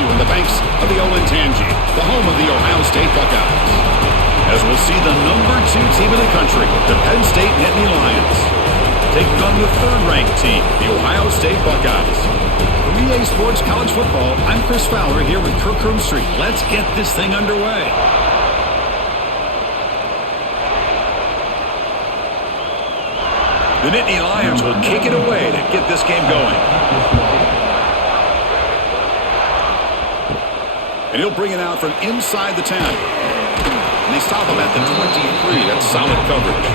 you in the banks of the Olentangy, the home of the Ohio State Buckeyes. As we'll see the #2 team in the country, the Penn State Nittany Lions, taking on the third-ranked team, the Ohio State Buckeyes. For EA Sports College Football, I'm Chris Fowler here with Kirk Street. Let's get this thing underway. The Nittany Lions will kick it away to get this game going. And he'll bring it out from inside the 10. And they stop him at the 23. That's solid coverage.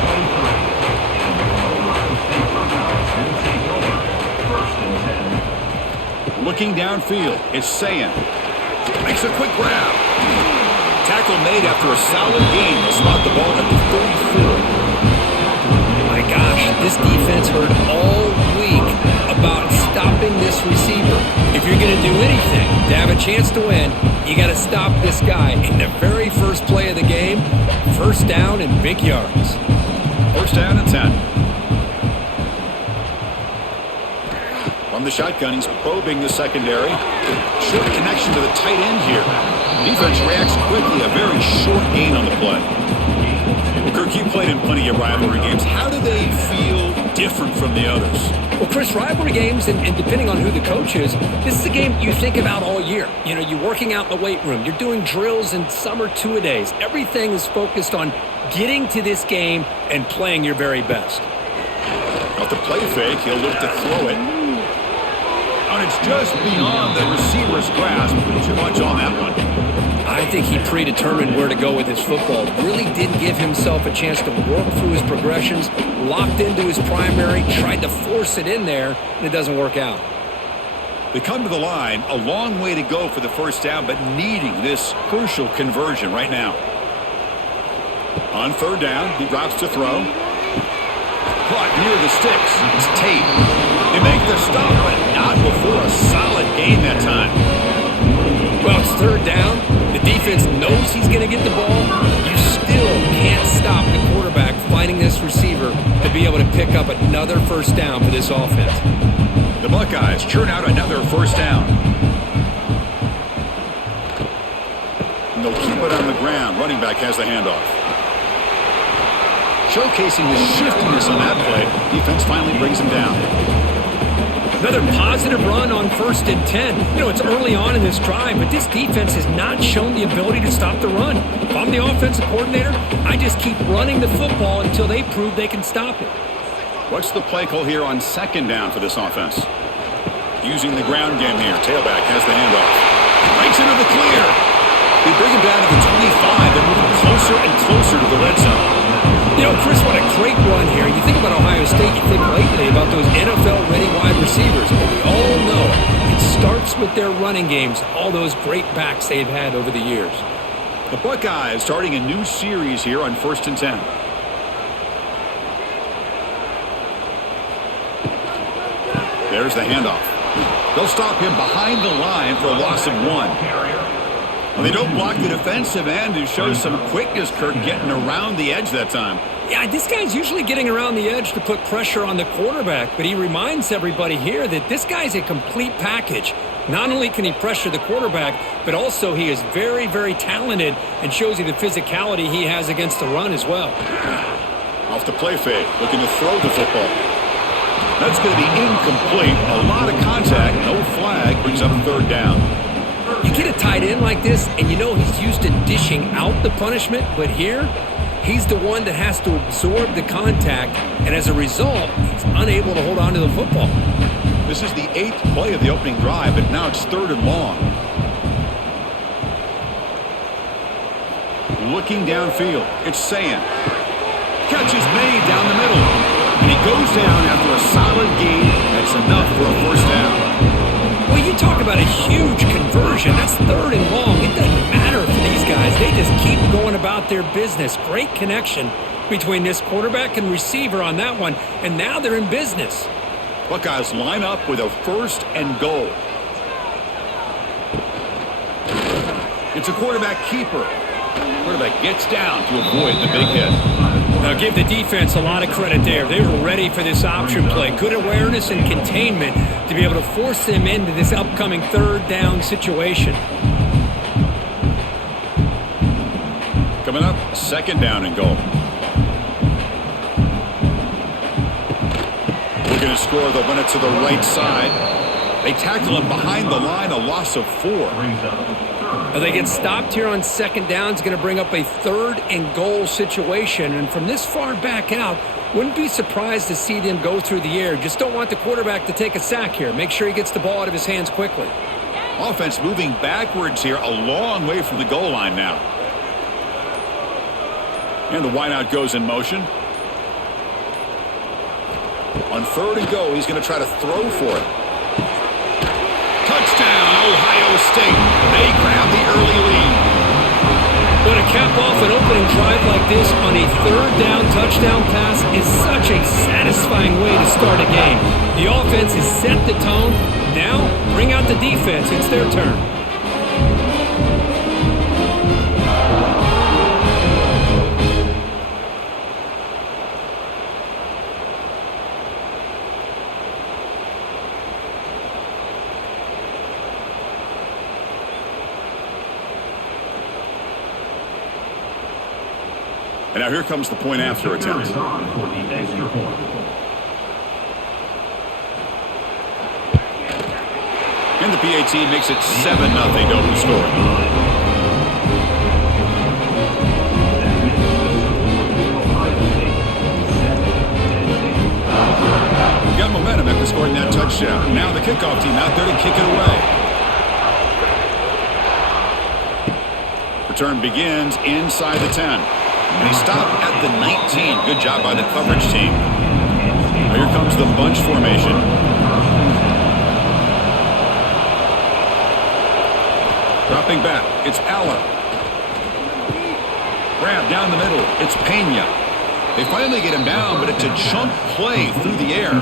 Looking downfield, it's Sayin. Makes a quick grab. Tackle made after a solid gain. They'll spot the ball at the 34. My gosh, this defense heard all week about stopping this receiver. If you're going to do anything to have a chance to win, you got to stop this guy. In the very first play of the game, first down and big yards. First down and 10. From the shotgun, he's probing the secondary. Short connection to the tight end here. Defense reacts quickly, a very short gain on the play. Kirk, you played in plenty of rivalry games. How do they feel different from the others? Well, Chris, rivalry games, and depending on who the coach is, this is a game you think about all year. You know, you're working out in the weight room. You're doing drills and summer two-a-days. Everything is focused on getting to this game and playing your very best. Off the play fake, he'll look to throw it. And it's just beyond the receiver's grasp. Too much on that one. I think he predetermined where to go with his football. Really didn't give himself a chance to work through his progressions, locked into his primary, tried to force it in there, and it doesn't work out. They come to the line, a long way to go for the first down, but needing this crucial conversion right now. On third down, he drops to throw. Caught near the sticks. It's Tate. They make the stop, but not before a solid gain that time. Well, it's third down. The defense knows he's going to get the ball. You still can't stop the quarterback finding this receiver to be able to pick up another first down for this offense. The Buckeyes churn out another first down. And they'll keep it on the ground. Running back has the handoff. Showcasing the shiftiness on that play. Defense finally brings him down. Another positive run on 1st and 10. You know, it's early on in this drive, but this defense has not shown the ability to stop the run. If I'm the offensive coordinator, I just keep running the football until they prove they can stop it. What's the play call here on 2nd down for this offense? Using the ground game here. Tailback has the handoff. Breaks into the clear. They bring him down to the 25. They're moving closer and closer to the red zone. You know, Chris, what a great run here. You think about Ohio State, you think lately about those NFL-ready wide receivers, but we all know it starts with their running games, all those great backs they've had over the years. The Buckeyes starting a new series here on 1st and 10. There's the handoff. They'll stop him behind the line for a loss of 1. Well, they don't block the defensive end who shows some quickness, Kirk, getting around the edge that time. Yeah, this guy's usually getting around the edge to put pressure on the quarterback, but he reminds everybody here that this guy's a complete package. Not only can he pressure the quarterback, but also he is very, very talented and shows you the physicality he has against the run as well. Off the play fake, looking to throw the football. That's going to be incomplete. A lot of contact, no flag, brings up 3rd down. You get a tight end like this, and you know he's used to dishing out the punishment, but here, he's the one that has to absorb the contact, and as a result, he's unable to hold on to the football. This is the 8th play of the opening drive, but now it's 3rd and long. Looking downfield, it's Sayin. Catch is made down the middle, and he goes down after a solid gain. That's enough for a first down. Well, you talk about a huge conversion. That's 3rd and long. It doesn't matter for these guys. They just keep going about their business. Great connection between this quarterback and receiver on that one, and now they're in business. Buckeyes line up with a 1st and goal. It's a quarterback keeper. Quarterback gets down to avoid the big hit. Now give the defense a lot of credit there. They were ready for this option play. Good awareness and containment to be able to force them into this upcoming third down situation. Coming up, second down and goal. We're going to score. They'll run it to the right side. They tackle him behind the line, a loss of 4. Now they get stopped here on second down. It's going to bring up a third and goal situation. And from this far back out, wouldn't be surprised to see them go through the air. Just don't want the quarterback to take a sack here. Make sure he gets the ball out of his hands quickly. Offense moving backwards here, a long way from the goal line now. And the wideout goes in motion. On third and go, he's going to try to throw for it. Touchdown, Ohio State. They grab the early lead. But to cap off an opening drive like this on a third down touchdown pass is such a satisfying way to start a game. The offense has set the tone. Now, bring out the defense. It's their turn. And now here comes the point after attempt. And the PAT makes it 7-0 to open score. Got momentum after scoring that touchdown. Now the kickoff team out there to kick it away. Return begins inside the 10. And they stop at the 19. Good job by the coverage team. Now here comes the bunch formation. Dropping back, it's Allen. Grab down the middle, it's Pena. They finally get him down, but it's a chunk play through the air.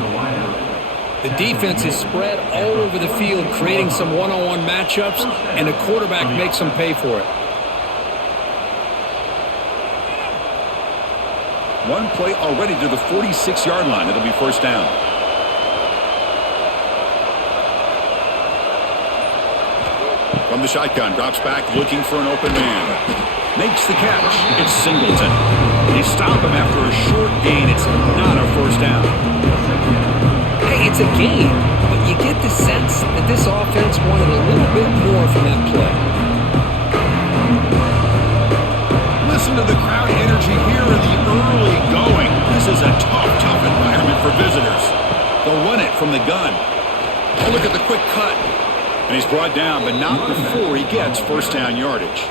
The defense is spread all over the field, creating some one-on-one matchups, and the quarterback makes them pay for it. One play already to the 46-yard line. It'll be first down. From the shotgun, drops back looking for an open man. Makes the catch. It's Singleton. They stop him after a short gain. It's not a first down. Hey, it's a game, but you get the sense that this offense wanted a little bit more from that play. Listen to the crowd energy here in the early going. This is a tough environment for visitors. They'll run it from the gun. Oh, look at the quick cut. And he's brought down, but not before he gets first down yardage.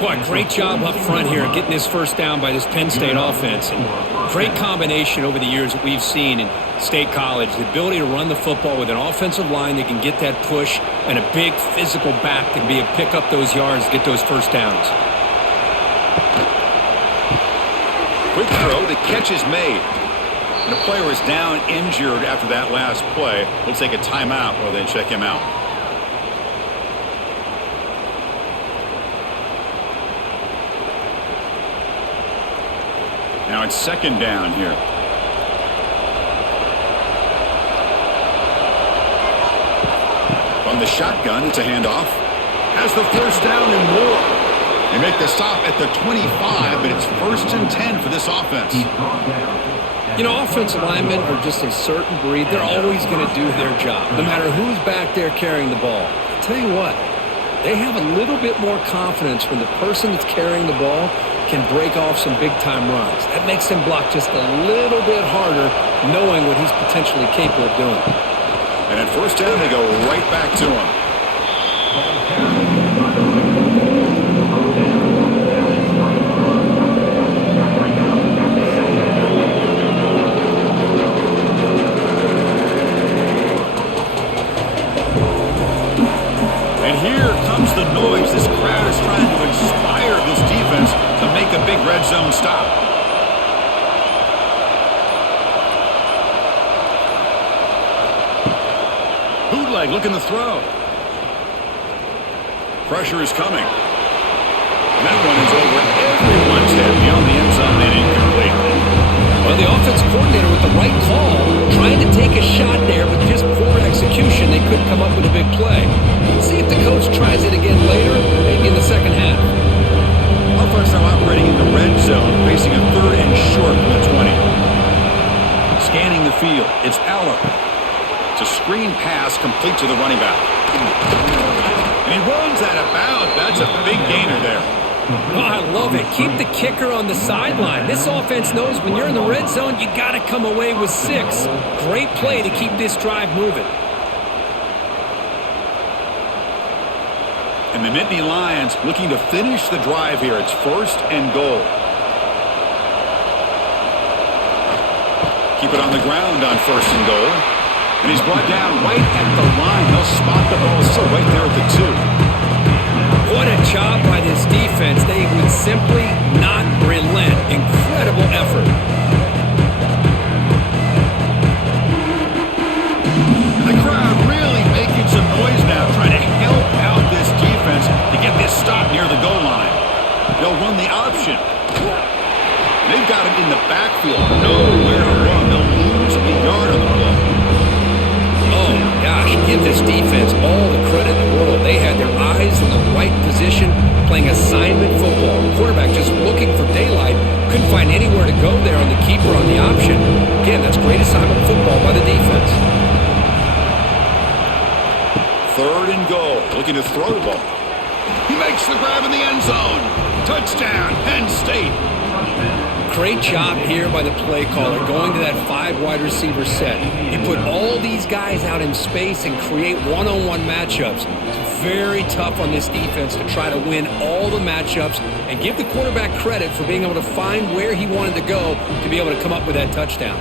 Boy, great job up front here getting this first down by this Penn State offense. And great combination over the years that we've seen in State College. The ability to run the football with an offensive line that can get that push and a big physical back that can be able to pick up those yards, get those first downs. Quick throw, the catch is made. And the player is down injured after that last play. We'll take a timeout while they check him out. Now it's second down here. From the shotgun, it's a handoff. Has the first down and more. They make the stop at the 25, but it's first and 10 for this offense. You know, offensive linemen are just a certain breed. They're always going to do their job, no matter who's back there carrying the ball. I'll tell you what, they have a little bit more confidence when the person that's carrying the ball can break off some big-time runs. That makes them block just a little bit harder, knowing what he's potentially capable of doing. And at first down, they go right back to him. The noise. This crowd is trying to inspire this defense to make a big red zone stop. Bootleg looking to throw. Pressure is coming. And that one is over everyone's head beyond the end zone and incomplete. Well, the offense coordinator with the right call, trying to take a shot there, but just poor execution. They couldn't come up with a big play. Let's see if the coach tries it again later, maybe in the second half. Offense now operating in the red zone, facing a 3rd and short from the 20. Scanning the field, it's Aller. It's a screen pass complete to the running back. And he runs out of bounds. That's a big gainer there. Oh, I love it. Keep the kicker on the sideline. This offense knows when you're in the red zone, you got to come away with 6. Great play to keep this drive moving. And the Nittany Lions looking to finish the drive here. It's 1st and goal. Keep it on the ground on 1st and goal. And he's brought down right at the line. They'll spot the ball still right there at the 2. What a job by this defense. They would simply not relent. Incredible effort. And the crowd really making some noise now, trying to help out this defense to get this stop near the goal line. They'll run the option. They've got him in the backfield. Nowhere to run. They'll lose a yard on the play. Oh, gosh, give this defense all the credit in the world. They had their eyes in the right position, playing assignment football. The quarterback just looking for daylight, couldn't find anywhere to go there on the keeper on the option. Again, that's great assignment football by the defense. 3rd and goal, looking to throw the ball. He makes the grab in the end zone. Touchdown, Penn State. Great job here by the play caller, going to that 5 wide receiver set. He put all these guys out in space and create one-on-one matchups. It's very tough on this defense to try to win all the matchups and give the quarterback credit for being able to find where he wanted to go to be able to come up with that touchdown.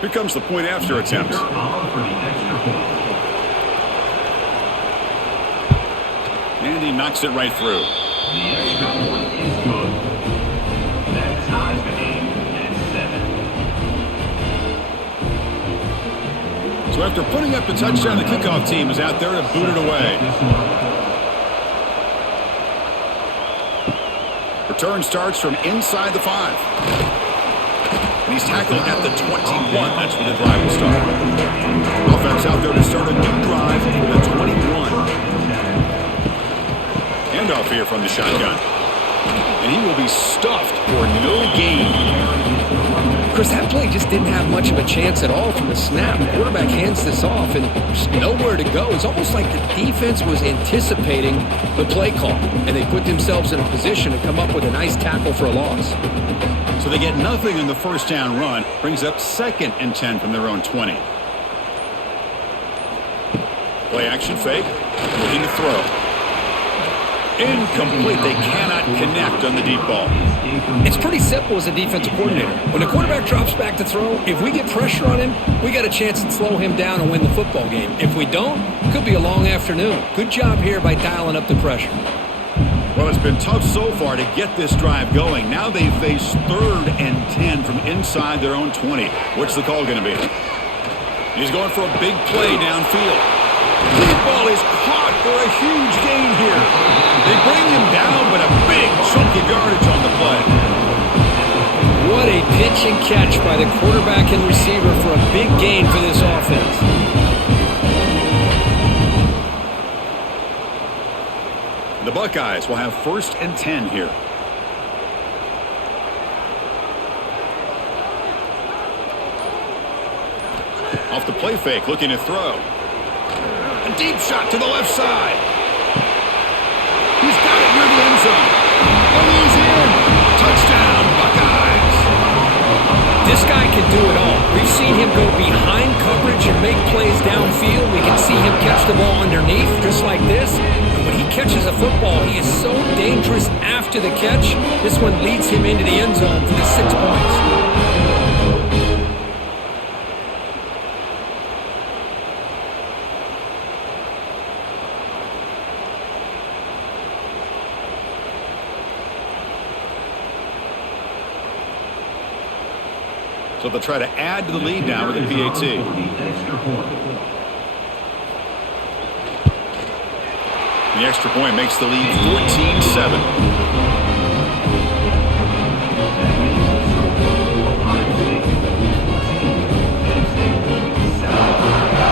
Here comes the point after attempt. And he knocks it right through. The extra point is good. That ties the game at 7. So after putting up the touchdown, the kickoff team is out there to boot it away. Return starts from inside the 5. And he's tackled at the 21. That's where the drive will start. Offense out there to start a new drive for the 21. Handoff here from the shotgun. And he will be stuffed for no gain. Chris, that play just didn't have much of a chance at all from the snap. The quarterback hands this off and there's nowhere to go. It's almost like the defense was anticipating the play call, and they put themselves in a position to come up with a nice tackle for a loss. So they get nothing in the first down run. Brings up 2nd and 10 from their own 20. Play action fake. Looking to throw. Incomplete. They cannot connect on the deep ball. It's pretty simple as a defensive coordinator. When the quarterback drops back to throw, if we get pressure on him, we got a chance to slow him down and win the football game. If we don't, it could be a long afternoon. Good job here by dialing up the pressure. Well, it's been tough so far to get this drive going. Now they face 3rd and 10 from inside their own 20. What's the call going to be? He's going for a big play downfield. Deep ball is caught for a huge gain here. They bring him down, but a big chunk of yardage on the play. What a pitch and catch by the quarterback and receiver for a big gain for this offense. The Buckeyes will have 1st and 10 here. Off the play fake, looking to throw. A deep shot to the left side. He's got it near the end zone. And he's in. Touchdown, Buckeyes. This guy can do it all. We've seen him go behind coverage and make plays downfield. We can see him catch the ball underneath, just like this. And when he catches a football, he is so dangerous after the catch. This one leads him into the end zone for the 6 points. So they'll try to add to the lead now with a PAT. The extra point makes the lead 14-7.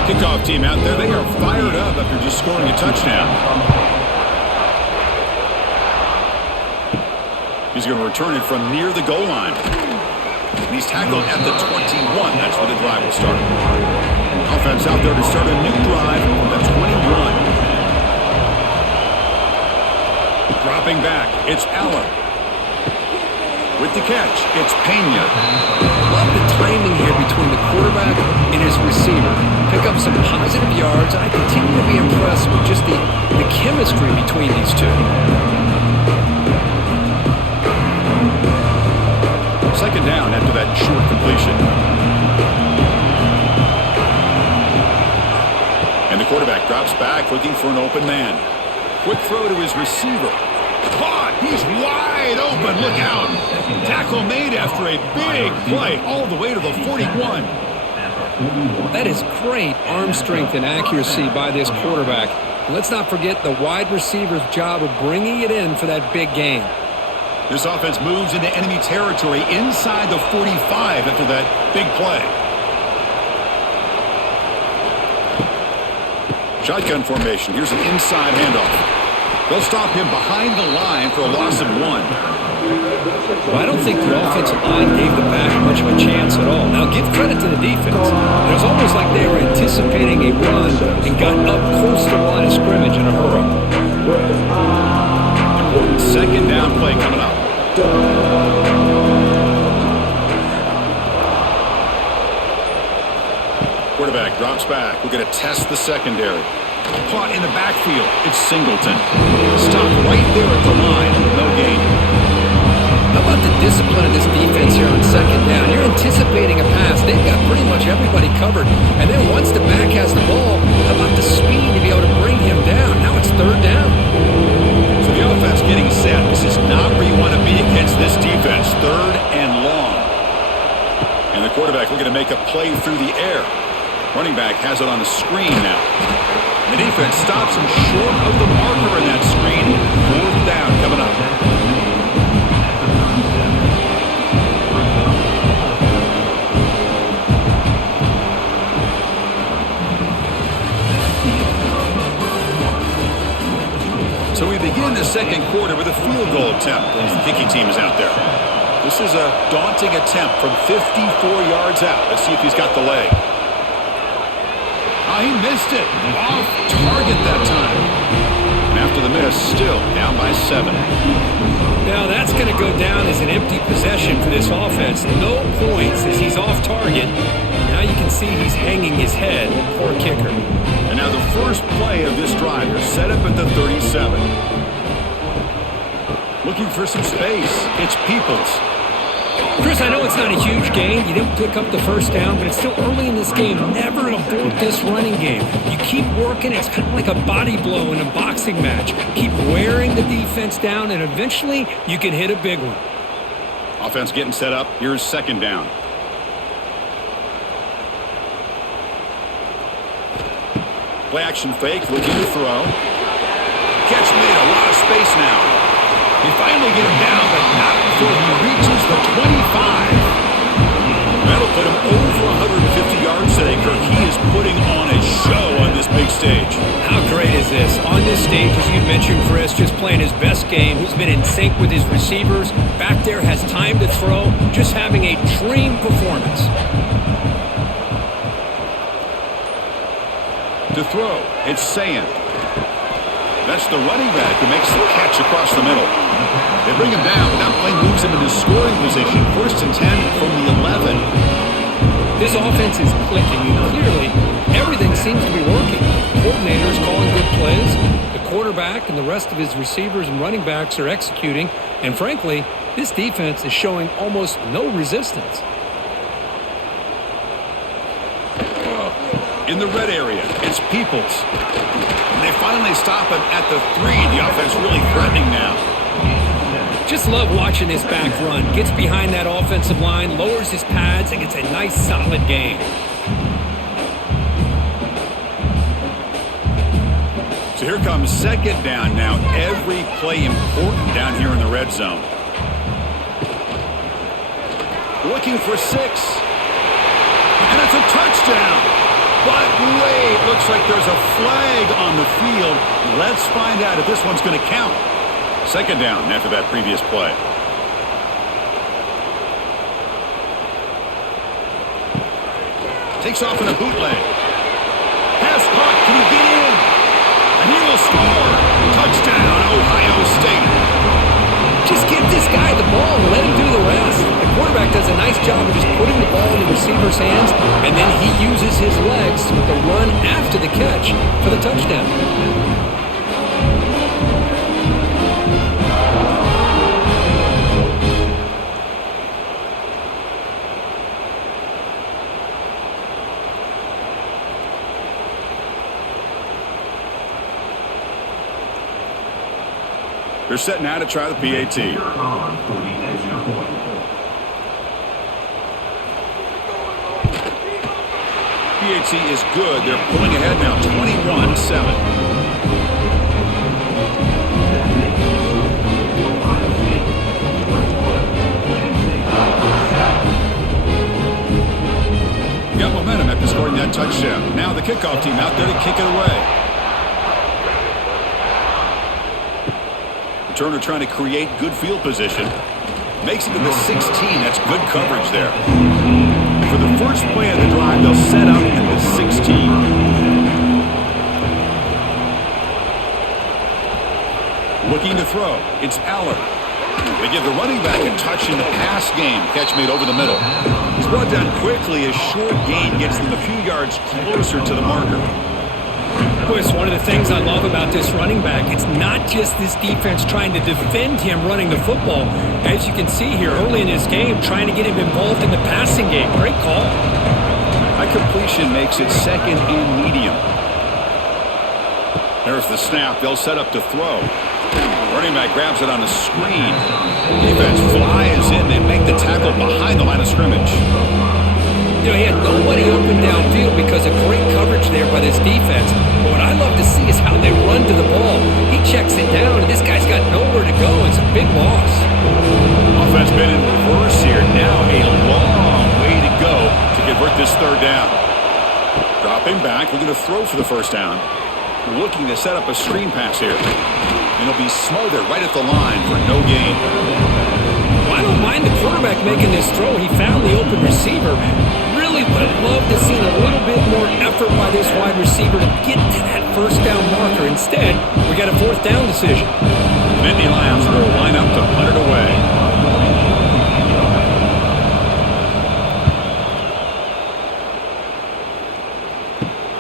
Kickoff team out there. They are fired up after just scoring a touchdown. He's going to return it from near the goal line. And he's tackled at the 21. That's where the drive will start. Offense out there to start a new drive from the 21. Dropping back, it's Allen. With the catch, it's Pena. Love the timing here between the quarterback and his receiver. Pick up some positive yards, and I continue to be impressed with just the chemistry between these two. Second down after that short completion. And the quarterback drops back looking for an open man. Quick throw to his receiver. Caught! He's wide open. Look out! Tackle made after a big play all the way to the 41. That is great arm strength and accuracy by this quarterback. Let's not forget the wide receiver's job of bringing it in for that big gain. This offense moves into enemy territory inside the 45 after that big play. Shotgun formation. Here's an inside handoff. They'll stop him behind the line for a loss of 1. Well, I don't think the offensive line gave the back much of a chance at all. Now, give credit to the defense. It was almost like they were anticipating a run and got up close to the line of scrimmage in a hurry. Important second down play coming up. Quarterback drops back. We're going to test the secondary. Caught in the backfield. It's Singleton. Stopped right there at the line. No gain. How about the discipline of this defense here on second down? You're anticipating a pass. They've got pretty much everybody covered. And then once the back has the ball, how about the speed to be able to bring him down? Now it's third down. So the offense getting set. This is not where you want to be against this defense. Third and long. And the quarterback looking to make a play through the air. Running back has it on the screen now. The defense stops him short of the marker in that screen. Fourth down coming up. So we begin the second quarter with a field goal attempt as the kicking team is out there. This is a daunting attempt from 54 yards out. Let's see if he's got the leg. He missed it. Off target that time. And after the miss, still down by 7. Now that's going to go down as an empty possession for this offense. No points as he's off target. Now you can see he's hanging his head. Poor kicker. And now the first play of this drive is set up at the 37. Looking for some space. It's Peoples. Chris, I know it's not a huge gain. You didn't pick up the first down, but it's still early in this game. Never abort this running game. You keep working. It's kind of like a body blow in a boxing match. Keep wearing the defense down, and eventually you can hit a big one. Offense getting set up. Here's second down. Play action fake. Looking to throw. Catch made. A lot of space now. They finally get him down, but not before he reaches the 25. That'll put him over 150 yards today, Kirk. He is putting on a show on this big stage. How great is this? On this stage, as you mentioned, Chris, just playing his best game. He's been in sync with his receivers. Back there, has time to throw. Just having a dream performance. To throw, it's Sand. That's the running back who makes the catch across the middle. They bring him down, but that play moves him into scoring position. First and 10 from the 11. This offense is clicking, and clearly everything seems to be working. The coordinator is calling good plays. The quarterback and the rest of his receivers and running backs are executing. And frankly, this defense is showing almost no resistance. In the red area, it's Peoples. And they finally stop him at the 3. The offense really threatening now. Just love watching this back run. Gets behind that offensive line, lowers his pads, and gets a nice solid gain. So here comes second down now. Every play important down here in the red zone. Looking for 6. And it's a touchdown. But wait, looks like there's a flag on the field. Let's find out if this one's going to count. Second down after that previous play. Takes off in a bootleg. Pass caught. Can he get in? And he will score. Touchdown, Ohio State. Just give this guy the ball and let him do the rest. The quarterback does a nice job of just putting the ball in the receiver's hands, and then he uses his legs with the run after the catch for the touchdown. They're setting out to try the PAT. On for the extra point. PAT is good. They're pulling ahead now, 21-7. Got momentum after scoring that touchdown. Now the kickoff team out there to kick it away. Turner trying to create good field position. Makes it to the 16. That's good coverage there. For the first play of the drive, they'll set up at the 16. Looking to throw. It's Aller. They give the running back a touch in the pass game. Catch made over the middle. He's brought down quickly. A short gain gets them a few yards closer to the marker. Boy, it's one of the things I love about this running back. It's not just this defense trying to defend him running the football. As you can see here early in his game, trying to get him involved in the passing game. Great call. High completion makes it second and medium. There's the snap. They'll set up to throw. Running back grabs it on a screen. Defense flies in. They make the tackle behind the line of scrimmage. You know, he had nobody open downfield because of great coverage there by this defense. But what I love to see is how they run to the ball. He checks it down, and this guy's got nowhere to go. It's a big loss. Offense been in reverse here. Now a long way to go to convert this third down. Dropping back. We're going to throw for the first down. Looking to set up a screen pass here. And it'll be smothered right at the line for no gain. Well, I don't mind the quarterback making this throw. He found the open receiver. Really would have loved to see a little bit more effort by this wide receiver to get to that first down marker. Instead, we got a fourth down decision. Nittany Lions will line up to punt it away.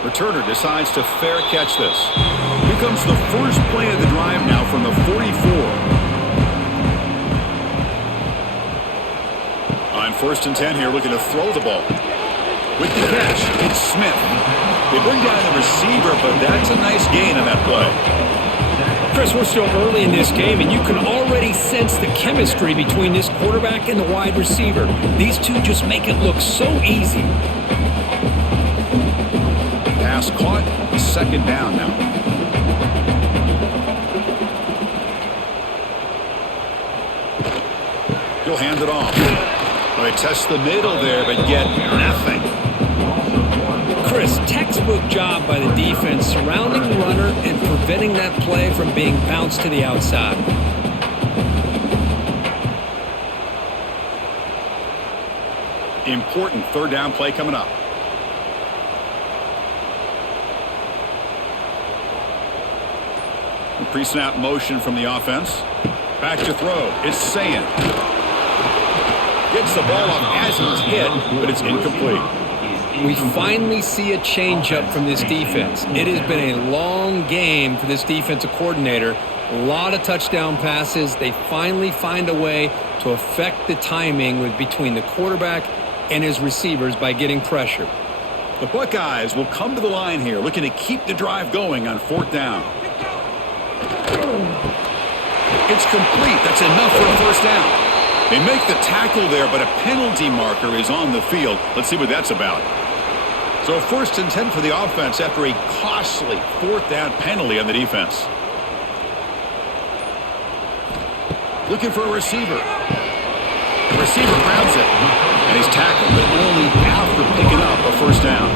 Returner decides to fair catch this. Here comes the first play of the drive now from the 44. On 1st and 10 here, looking to throw the ball. With the catch, it's Smith. They bring down the receiver, but that's a nice gain on that play. Chris, we're still early in this game, and you can already sense the chemistry between this quarterback and the wide receiver. These two just make it look so easy. Pass caught, second down now. He'll hand it off. They test the middle there, but get nothing. Chris, textbook job by the defense surrounding the runner and preventing that play from being bounced to the outside. Important third down play coming up. Pre-snap motion from the offense. Back to throw. It's Sand. Gets the ball up as he's hit, but it's incomplete. We finally see a changeup from this defense. It has been a long game for this defensive coordinator. A lot of touchdown passes. They finally find a way to affect the timing between the quarterback and his receivers by getting pressure. The Buckeyes will come to the line here, looking to keep the drive going on 4th down. It's complete. That's enough for a first down. They make the tackle there, but a penalty marker is on the field. Let's see what that's about. So 1st and 10 for the offense after a costly 4th down penalty on the defense. Looking for a receiver. The receiver grabs it, and he's tackled, but only after picking up a first down.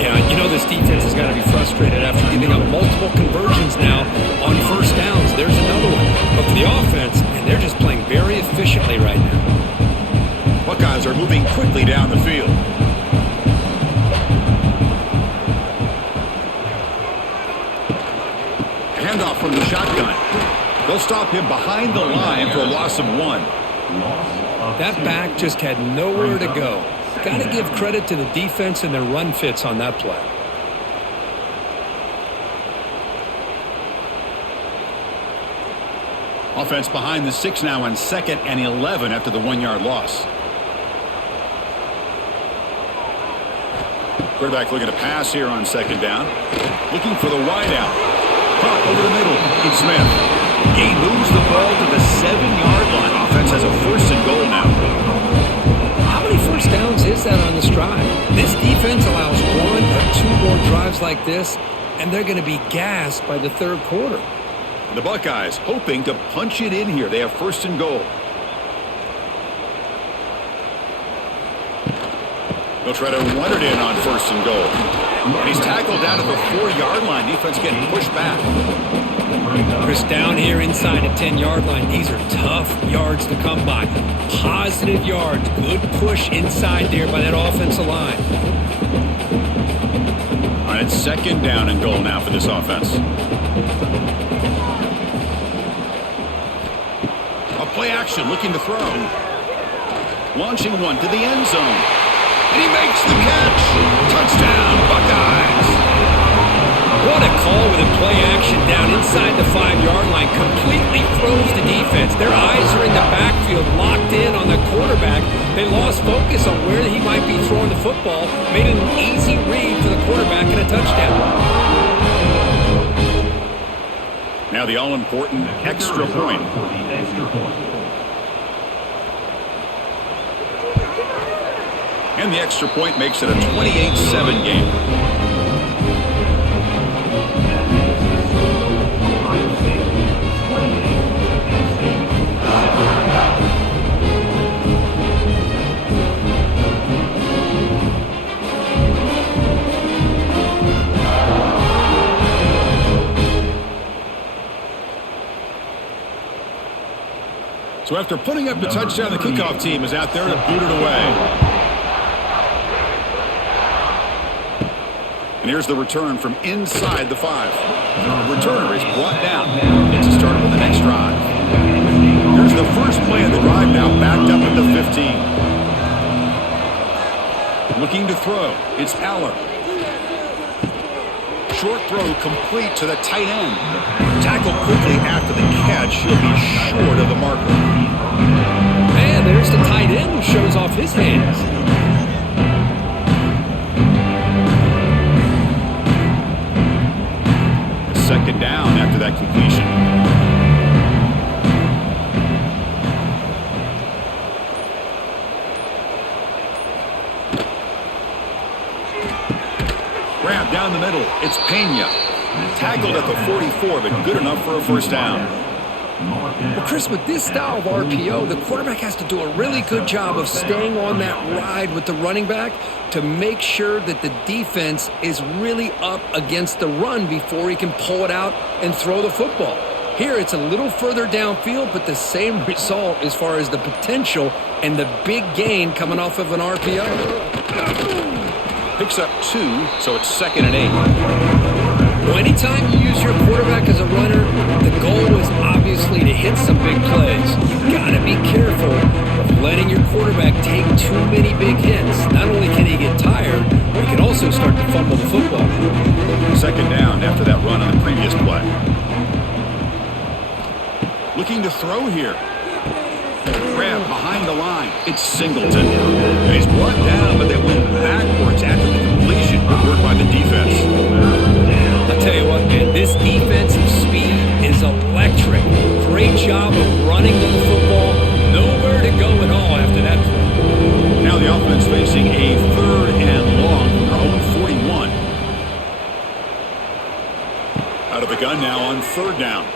Yeah, you know this defense has got to be frustrated after giving up multiple conversions now on first downs. There's another one. But for the offense, and they're just playing very efficiently right now. Buckeyes are moving quickly down the field. Handoff from the shotgun. They'll stop him behind the line for a loss of 1. That back just had nowhere to go. Got to give credit to the defense and their run fits on that play. Offense behind the 6 now on 2nd and 11 after the 1-yard loss. Quarterback looking to pass here on 2nd down. Looking for the wide out. Pop over the middle. It's Smith. He moves the ball to the 7-yard line. Offense has a 1st and goal now. How many first downs is that on this drive? This defense allows 1 or 2 more drives like this, and they're going to be gassed by the 3rd quarter. The Buckeyes hoping to punch it in here. They have 1st and goal. They'll try to run it in on 1st and goal. And he's tackled down at the 4-yard line. Defense getting pushed back. Chris, down here inside the 10-yard line, these are tough yards to come by. Positive yards. Good push inside there by that offensive line. All right, it's 2nd down and goal now for this offense. A play action looking to throw. Launching one to the end zone. And he makes the catch. Touchdown, Buckeyes. What a call with a play action down inside the 5-yard line. Completely throws the defense. Their eyes are in the backfield, locked in on the quarterback. They lost focus on where he might be throwing the football. Made an easy read for the quarterback and a touchdown. Now the all-important extra point. And the extra point makes it a 28-7 game. So after putting up the touchdown, the kickoff team is out there to boot it away. And here's the return from inside the 5. The returner is brought down. It's a start with the next drive. Here's the first play of the drive now, backed up at the 15. Looking to throw. It's Aller. Short throw complete to the tight end. Tackled quickly after the catch. He'll be short of the marker. Man, there's the tight end who shows off his hands. Second down after that completion. Grab down the middle. It's Pena. Tackled at the 44, but good enough for a first down. Well, Chris, with this style of RPO, the quarterback has to do a really good job of staying on that ride with the running back to make sure that the defense is really up against the run before he can pull it out and throw the football. Here, it's a little further downfield, but the same result as far as the potential and the big gain coming off of an RPO. Picks up 2, so it's 2nd and 8. Well, anytime you use your quarterback as a runner, the goal is obviously to hit some big plays. You've got to be careful of letting your quarterback take too many big hits. Not only can he get tired, but he can also start to fumble the football. Second down after that run on the previous play. Looking to throw here. Grab behind the line. It's Singleton. And he's brought down, but they went backwards after the completion. Good work by the defense. I'll tell you what, man, this defensive speed is electric. Out of the gun now on third down.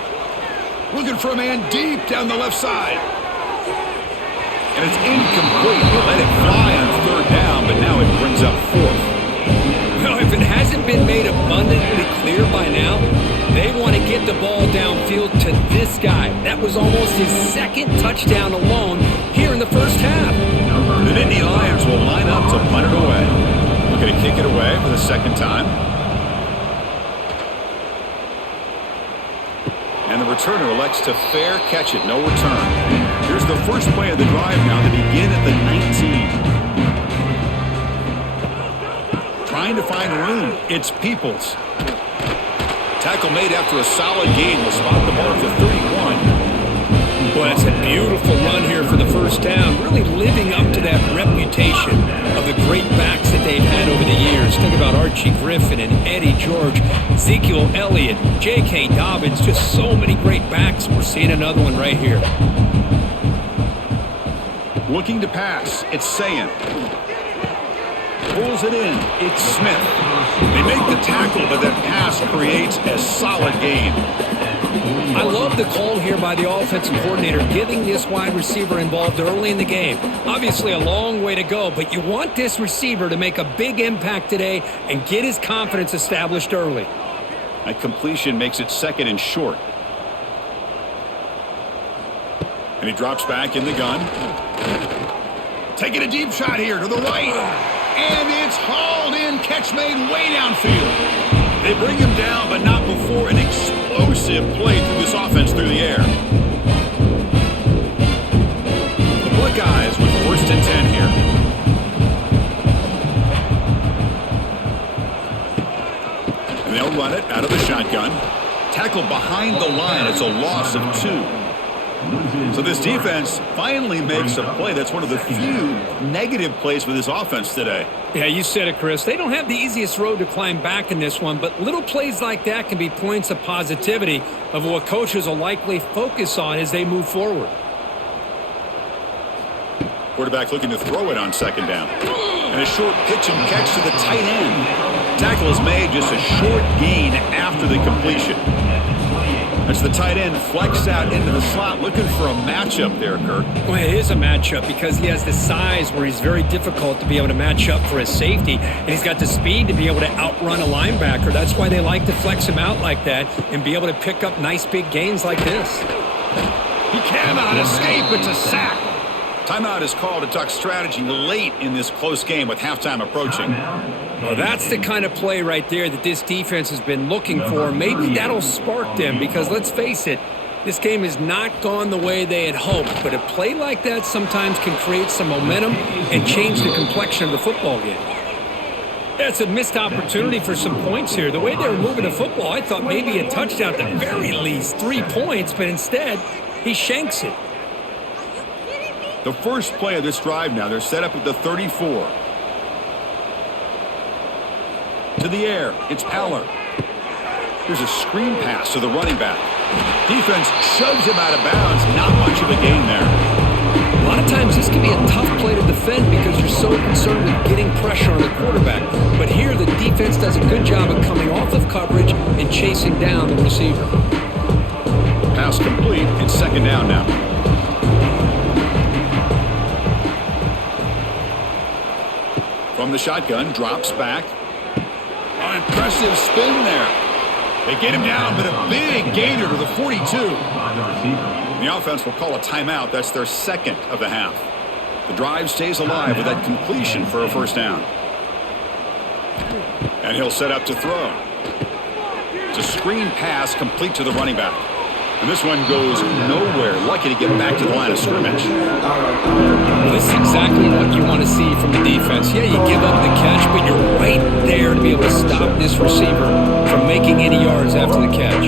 Looking for a man deep down the left side. And it's incomplete. They let it fly on third down, but now it brings up fourth. Well, if it hasn't been made abundantly clear by now, they want to get the ball downfield to this guy. That was almost his second touchdown alone here in the first half. The Nittany Lions will line up to punt it away. We're going to kick it away for the second time. And the returner elects to fair catch it, no return. Here's the first play of the drive now to begin at the 19. Trying to find room. It's Peoples. Tackle made after a solid gain will spot the ball at the 31. Boy, that's a beautiful run here for the first down. Really living up to that reputation of the great backs that they've had over the years. Think about Archie Griffin and Eddie George, Ezekiel Elliott, J.K. Dobbins. Just so many great backs. We're seeing another one right here. Looking to pass. It's Sayin. Pulls it in. It's Smith. They make the tackle, but that pass creates a solid gain. I love the call here by the offensive coordinator, getting this wide receiver involved early in the game. Obviously a long way to go, but you want this receiver to make a big impact today and get his confidence established early. That completion makes it second and short. And he drops back in the gun. Taking a deep shot here to the right. And it's hauled in. Catch made way downfield. They bring him down, but not before an explosive play through this offense through the air. The Buckeyes with first and 10 here. And they'll run it out of the shotgun. Tackled behind the line. It's a loss of 2. So this defense finally makes a play. That's one of the few negative plays for this offense today. Yeah, you said it, Chris. They don't have the easiest road to climb back in this one, but little plays like that can be points of positivity of what coaches will likely focus on as they move forward. Quarterback looking to throw it on second down. And a short pitch and catch to the tight end. Tackle is made, just a short gain after the completion. As the tight end flex out into the slot, looking for a matchup there, Kirk. Well, it is a matchup because he has the size where he's very difficult to be able to match up for his safety, and he's got the speed to be able to outrun a linebacker. That's why they like to flex him out like that and be able to pick up nice big gains like this. He cannot escape. It's a sack. Timeout is called to talk strategy late in this close game with halftime approaching. Well, that's the kind of play right there that this defense has been looking for. Maybe that'll spark them because, let's face it, this game has not gone the way they had hoped. But a play like that sometimes can create some momentum and change the complexion of the football game. That's a missed opportunity for some points here. The way they were moving the football, I thought maybe a touchdown at the very least, 3 points, but instead he shanks it. The first play of this drive now, they're set up at the 34. To the air, it's Aller. There's a screen pass to the running back. Defense shoves him out of bounds. Not much of a gain there. A lot of times this can be a tough play to defend because you're so concerned with getting pressure on the quarterback. But here the defense does a good job of coming off of coverage and chasing down the receiver. Pass complete. It's second down now. From the shotgun, drops back. An impressive spin there. They get him down, but a big gainer to the 42. The offense will call a timeout. That's their second of the half. The drive stays alive with that completion for a first down. And he'll set up to throw. It's a screen pass complete to the running back. And this one goes nowhere. Lucky to get back to the line of scrimmage. Well, this is exactly what you want to see from the defense. Yeah, you give up the catch, but you're right there to be able to stop this receiver from making any yards after the catch.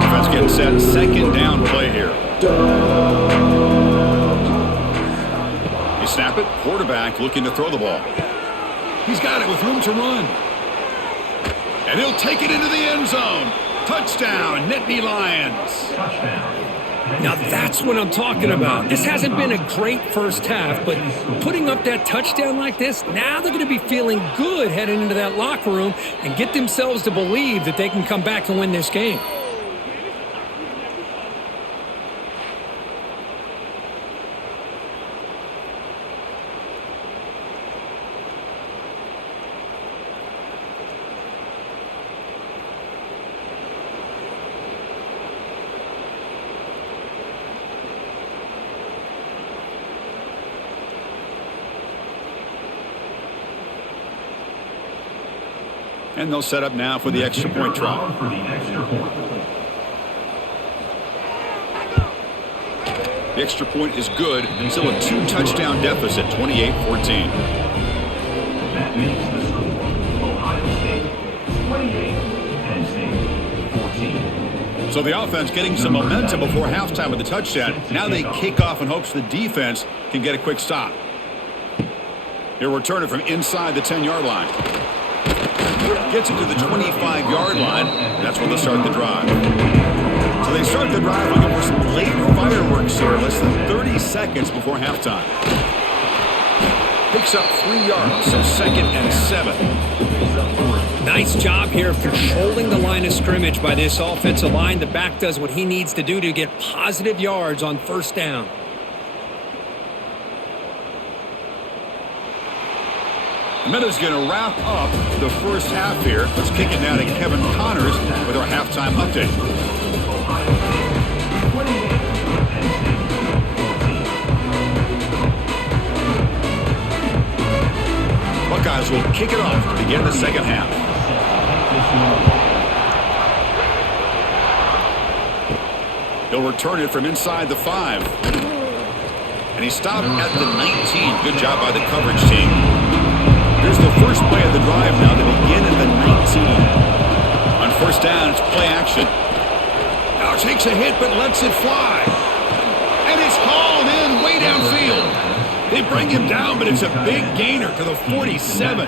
Defense getting set. Second down play here. You snap it. Quarterback looking to throw the ball. He's got it with room to run. And he'll take it into the end zone. Touchdown, Nittany Lions. Now that's what I'm talking about. This hasn't been a great first half, but putting up that touchdown like this, now they're going to be feeling good heading into that locker room and get themselves to believe that they can come back and win this game. And they'll set up now for the extra point try. The extra point is good. Still a 2-touchdown deficit, 28-14. That makes the score Ohio State 28, Penn State 14. So the offense getting some momentum before halftime with the touchdown. Now they kick off in hopes the defense can get a quick stop. He'll return it from inside the 10-yard line. Gets it to the 25-yard line. That's when they'll start the drive. So they start the drive looking for some late fireworks here, less than 30 seconds before halftime. Picks up 3 yards, so 2nd and 7. Nice job here of controlling the line of scrimmage by this offensive line. The back does what he needs to do to get positive yards on first down. And that is going to wrap up the first half here. Let's kick it now to Kevin Connors with our halftime update. Buckeyes will kick it off to begin the second half. He'll return it from inside the 5. And he stopped at the 19. Good job by the coverage team. Here's the first play of the drive now to begin at the 19. On first down, it's play action. Now takes a hit but lets it fly. And it's hauled in way downfield. They bring him down, but it's a big gainer to the 47.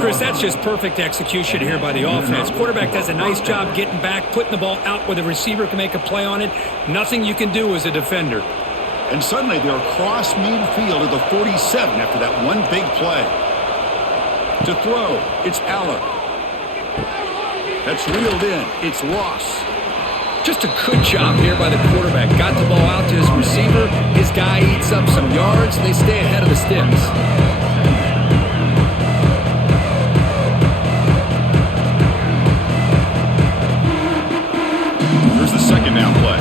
Chris, that's just perfect execution here by the offense. Quarterback does a nice job getting back, putting the ball out where the receiver can make a play on it. Nothing you can do as a defender. And suddenly they're across midfield at the 47 after that one big play. To throw, it's Aller. That's reeled in. It's Ross. Just a good job here by the quarterback. Got the ball out to his receiver. His guy eats up some yards, and they stay ahead of the sticks. Here's the second down play.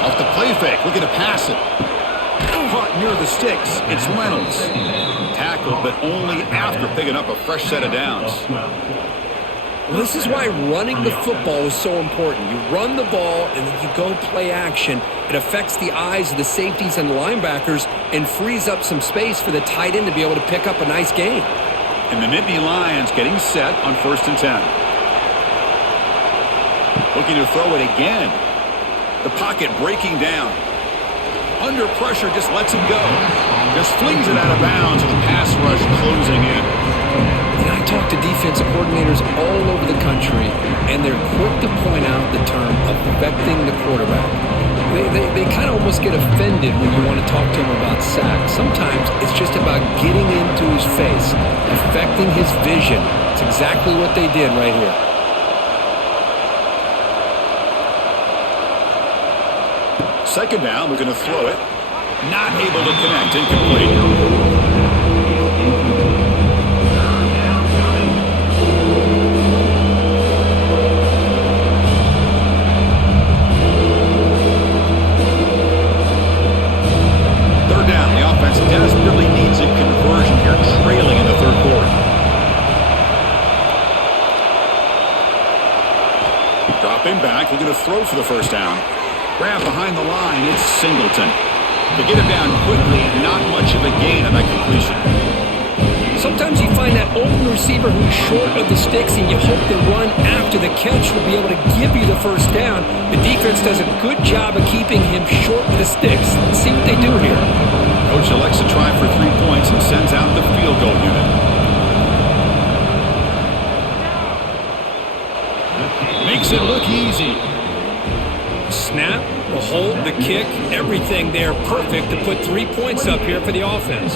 Off the play fake, looking to pass it. Caught near the sticks. It's Reynolds. Tackled, but only after picking up a fresh set of downs. Well, this is why running the football is so important. You run the ball, and then you go play action. It affects the eyes of the safeties and the linebackers and frees up some space for the tight end to be able to pick up a nice gain. And the Nittany Lions getting set on 1st and 10. Looking to throw it again. The pocket breaking down. Under pressure, just lets him go. Just flings it out of bounds with the pass rush closing in. And I talk to defensive coordinators all over the country, and they're quick to point out the term affecting the quarterback. They kind of almost get offended when you want to talk to them about sacks. Sometimes it's just about getting into his face, affecting his vision. It's exactly what they did right here. Second down, we're going to throw it. Not able to connect, incomplete. Third down, the offense desperately needs a conversion here, trailing in the third quarter. Dropping back, we're going to throw for the first down. Grab behind the line, it's Singleton. To get him down quickly, not much of a gain on that completion. Sometimes you find that open receiver who's short of the sticks, and you hope the run after the catch will be able to give you the first down. The defense does a good job of keeping him short of the sticks. Let's see what they do here. Coach elects to try for 3 points and sends out the field goal unit. easy. Snap, the hold, the kick, everything there perfect to put 3 points up here for the offense.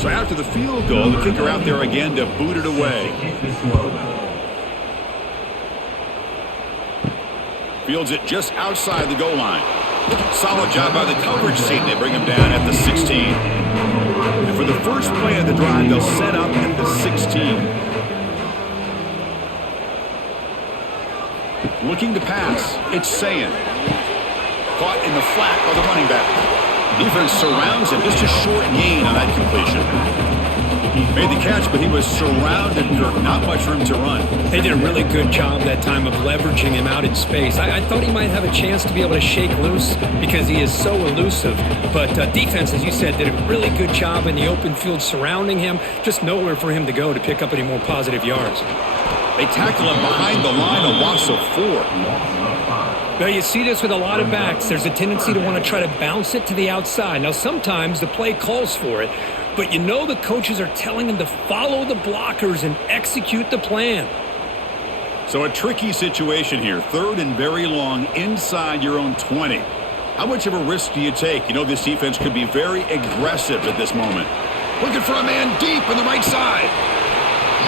So after the field goal, the kicker out there again to boot it away. Fields it just outside the goal line. Solid job by the coverage team. They bring him down at the 16. And for the first play of the drive, they'll set up at the 16. Looking to pass. It's Sayin. Caught in the flat by the running back. Defense surrounds him. Just a short gain on that completion. Made the catch, but he was surrounded, Kirk. Not much room to run. They did a really good job that time of leveraging him out in space. I thought he might have a chance to be able to shake loose because he is so elusive. But defense, as you said, did a really good job in the open field surrounding him. Just nowhere for him to go to pick up any more positive yards. They tackle him behind the line, a loss of 4. Well, you see this with a lot of backs. There's a tendency to want to try to bounce it to the outside. Now, sometimes the play calls for it, but you know the coaches are telling them to follow the blockers and execute the plan. So a tricky situation here. 3rd and very long inside your own 20. How much of a risk do you take? You know this defense could be very aggressive at this moment. Looking for a man deep on the right side.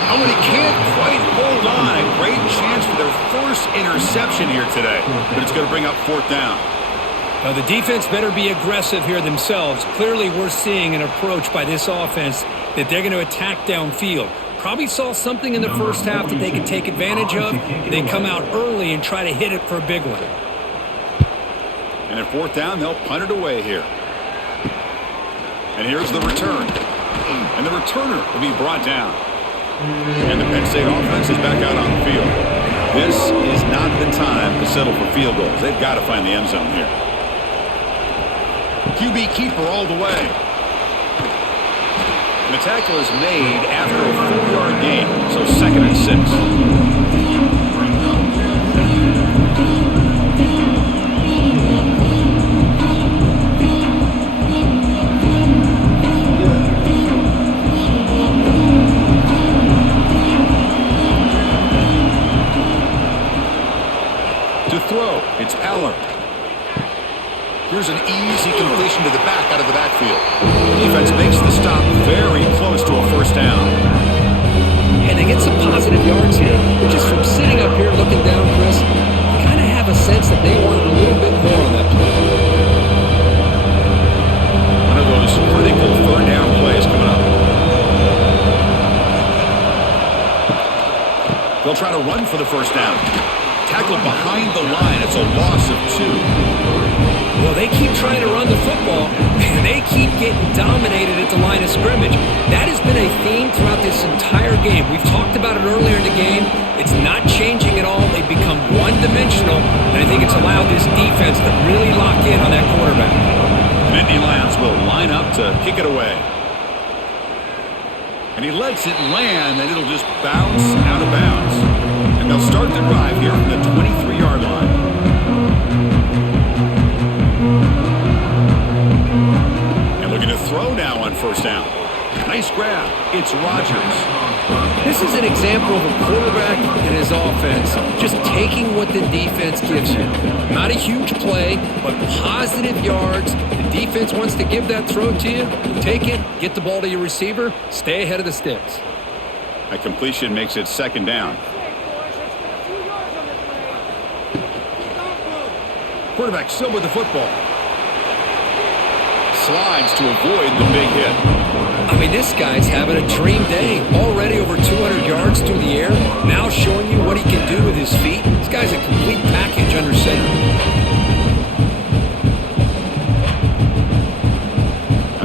Oh, and he can't quite hold on. A great chance for their first interception here today. But it's going to bring up 4th down. Now, the defense better be aggressive here themselves. Clearly, we're seeing an approach by this offense that they're going to attack downfield. Probably saw something in the first half that they could take advantage of. They come out early and try to hit it for a big one. And at 4th down, they'll punt it away here. And here's the return. And the returner will be brought down. And the Penn State offense is back out on the field. This is not the time to settle for field goals. They've got to find the end zone here. QB keeper all the way. And the tackle is made after a 4-yard gain, so 2nd and 6. To throw, it's Aller. Here's an easy completion to the back out of the backfield. Defense makes the stop very close to a 1st down. And they get some positive yards here. Just from sitting up here looking down, Chris, you kind of have a sense that they wanted a little bit more on that play. One of those critical 3rd down plays coming up. They'll try to run for the 1st down. Tackled behind the line. It's a loss of 2. Well, they keep trying to run the football, and they keep getting dominated at the line of scrimmage. That has been a theme throughout this entire game. We've talked about it earlier in the game. It's not changing at all. They've become one-dimensional, and I think it's allowed this defense to really lock in on that quarterback. And Nittany Lions will line up to kick it away. And he lets it land, and it'll just bounce out of bounds. And they'll start the drive here from the 23-yard line. And looking to throw now on 1st down. Nice grab. It's Rodgers. This is an example of a quarterback and his offense just taking what the defense gives you. Not a huge play, but positive yards. The defense wants to give that throw to you. You take it, get the ball to your receiver, stay ahead of the sticks. A completion makes it 2nd down. Quarterback still with the football. Slides to avoid the big hit. I mean, this guy's having a dream day. Already over 200 yards through the air. Now showing you what he can do with his feet. This guy's a complete package under center.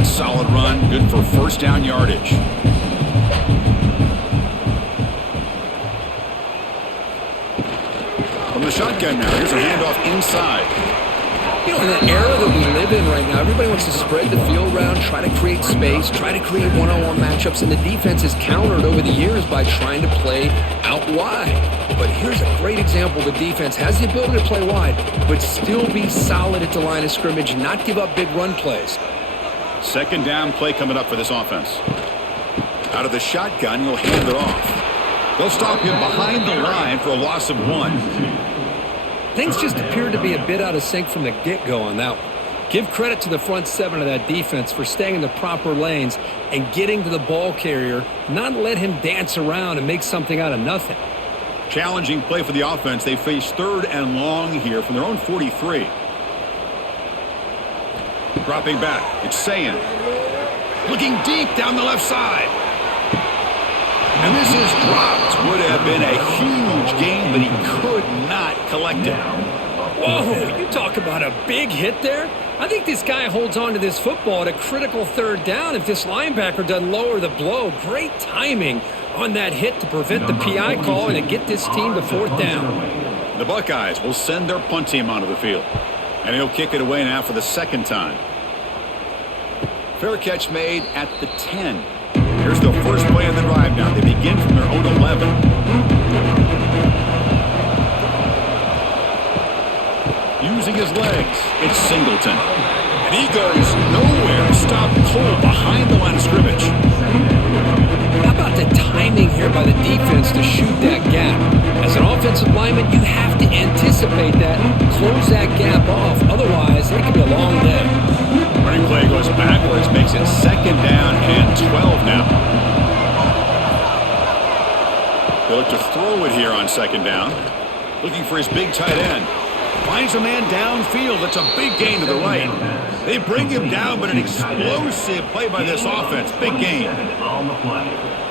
A solid run, good for 1st down yardage. From the shotgun now, here's a handoff inside. You know, in the era that we live in right now, everybody wants to spread the field around, try to create space, try to create one-on-one matchups, and the defense is countered over the years by trying to play out wide. but here's a great example. The defense has the ability to play wide, but still be solid at the line of scrimmage, not give up big run plays. Second down play coming up for this offense. Out of the shotgun, he'll hand it off. They'll stop him behind the line for a loss of 1. Things just appeared to be a bit out of sync from the get-go on that one. Give credit to the front 7 of that defense for staying in the proper lanes and getting to the ball carrier, not let him dance around and make something out of nothing. Challenging play for the offense. They face 3rd and long here from their own 43. Dropping back, it's Sayin. Looking deep down the left side. And this is dropped. Would have been a huge gain, but he could not collect it. Whoa, you talk about a big hit there. I think this guy holds on to this football at a critical 3rd down if this linebacker doesn't lower the blow. Great timing on that hit to prevent the PI call and to get this team to 4th down. The Buckeyes will send their punt team onto the field. And he'll kick it away now for the 2nd time. Fair catch made at the 10. Here's the first play of the drive now. They begin from their own 11. Using his legs, it's Singleton. And he goes nowhere. Stopped cold behind the line of scrimmage. How about the timing here by the defense to shoot that gap? As an offensive lineman, you have to anticipate that, close that gap off. Otherwise, it could be a long day. Running play goes backwards, makes it 2nd down and 12 now. They look to throw it here on 2nd down. Looking for his big tight end. Finds a man downfield. That's a big gain to the right. They bring him down, but an explosive play by this offense. Big gain.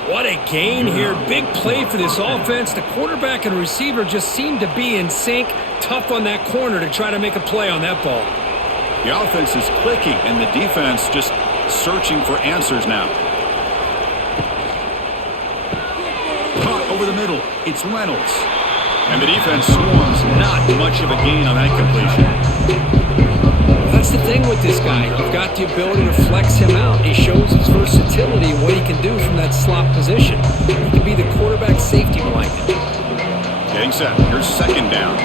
What a gain here. Big play for this offense. The quarterback and receiver just seem to be in sync. Tough on that corner to try to make a play on that ball. The offense is clicking, and the defense just searching for answers now. Caught over the middle. It's Reynolds. And the defense swarms. Not much of a gain on that completion. That's the thing with this guy. You've got the ability to flex him out. He shows his versatility and what he can do from that slot position. He can be the quarterback safety blanket. Getting set. Here's 2nd down.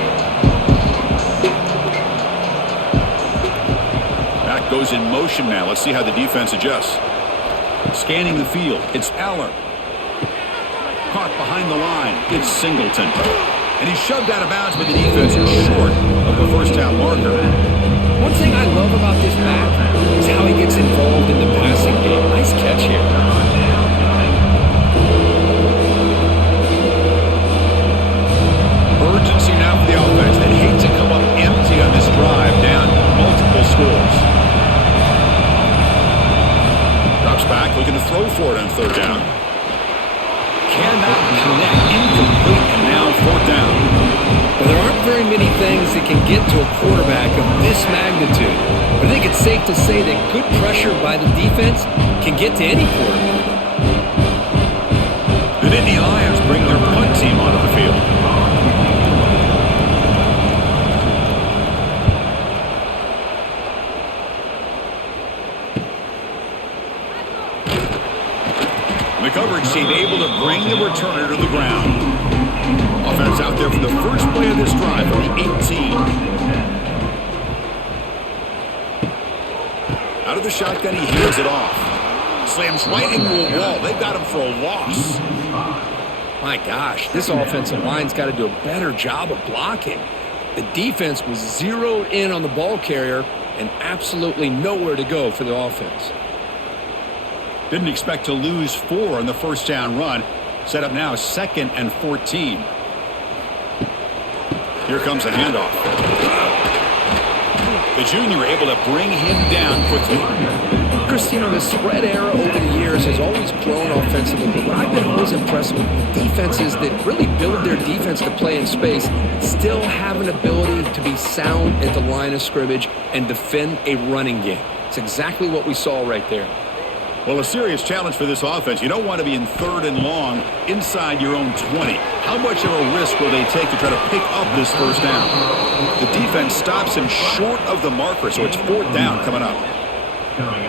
Back goes in motion now. Let's see how the defense adjusts. Scanning the field. It's Aller. Caught behind the line. It's Singleton. And he's shoved out of bounds, but the defense is short of the first down marker. One thing I love about this back is how he gets involved in the passing game. Nice catch here. Urgency now for the offense. They'd hate to come up empty on this drive, down multiple scores. Drops back, looking to throw for it on 3rd down. Cannot connect, incomplete, and now 4th down. Well, there aren't very many things that can get to a quarterback of this magnitude. But I think it's safe to say that good pressure by the defense can get to any quarterback. The Nittany Lions bring their punt team onto the field. The coverage team able to bring the returner to the ground. Offense out there for the first play of this drive from the 18. Out of the shotgun, he heels it off. Slams right into a wall. They've got him for a loss. My gosh, this offensive line's got to do a better job of blocking. The defense was zeroed in on the ball carrier and absolutely nowhere to go for the offense. Didn't expect to lose 4 on the first down run. Set up now 2nd and 14. Here comes a handoff. The junior able to bring him down quickly. Christine, the spread era over the years has always grown offensively, but what I've been always impressed with defenses that really build their defense to play in space still have an ability to be sound at the line of scrimmage and defend a running game. It's exactly what we saw right there. Well, a serious challenge for this offense. You don't want to be in 3rd and long inside your own 20. How much of a risk will they take to try to pick up this first down? The defense stops him short of the marker, so it's 4th down coming up.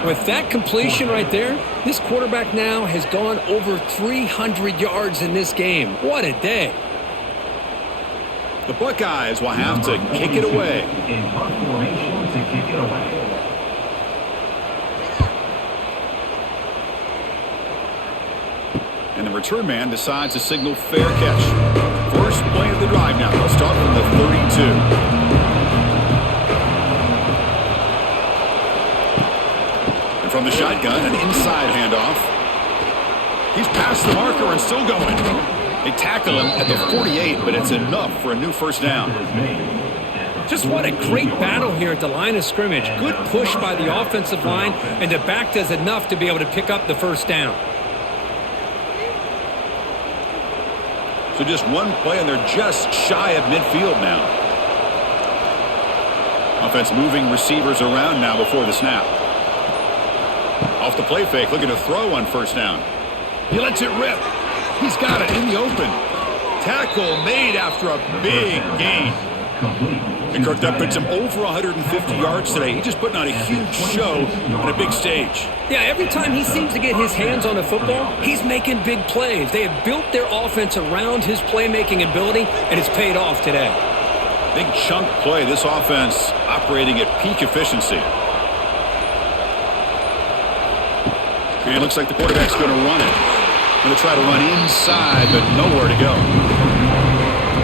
With that completion right there, this quarterback now has gone over 300 yards in this game. What a day. The Buckeyes will have to kick it away. In punt formation to kick it away. And the return man decides to signal fair catch. First play of the drive now. They'll start from the 32. And from the shotgun, an inside handoff. He's past the marker and still going. They tackle him at the 48, but it's enough for a new first down. Just what a great battle here at the line of scrimmage. Good push by the offensive line, and the back does enough to be able to pick up the first down. So just one play, and they're just shy of midfield now. Offense moving receivers around now before the snap. Off the play fake, looking to throw on first down. He lets it rip. He's got it in the open. Tackle made after a big gain. And Kirk, that puts him over 150 yards today. He's just putting on a huge show on a big stage. Yeah, every time he seems to get his hands on the football, he's making big plays. They have built their offense around his playmaking ability, and it's paid off today. Big chunk play. This offense operating at peak efficiency. And it looks like the quarterback's going to run it. Going to try to run inside, but nowhere to go.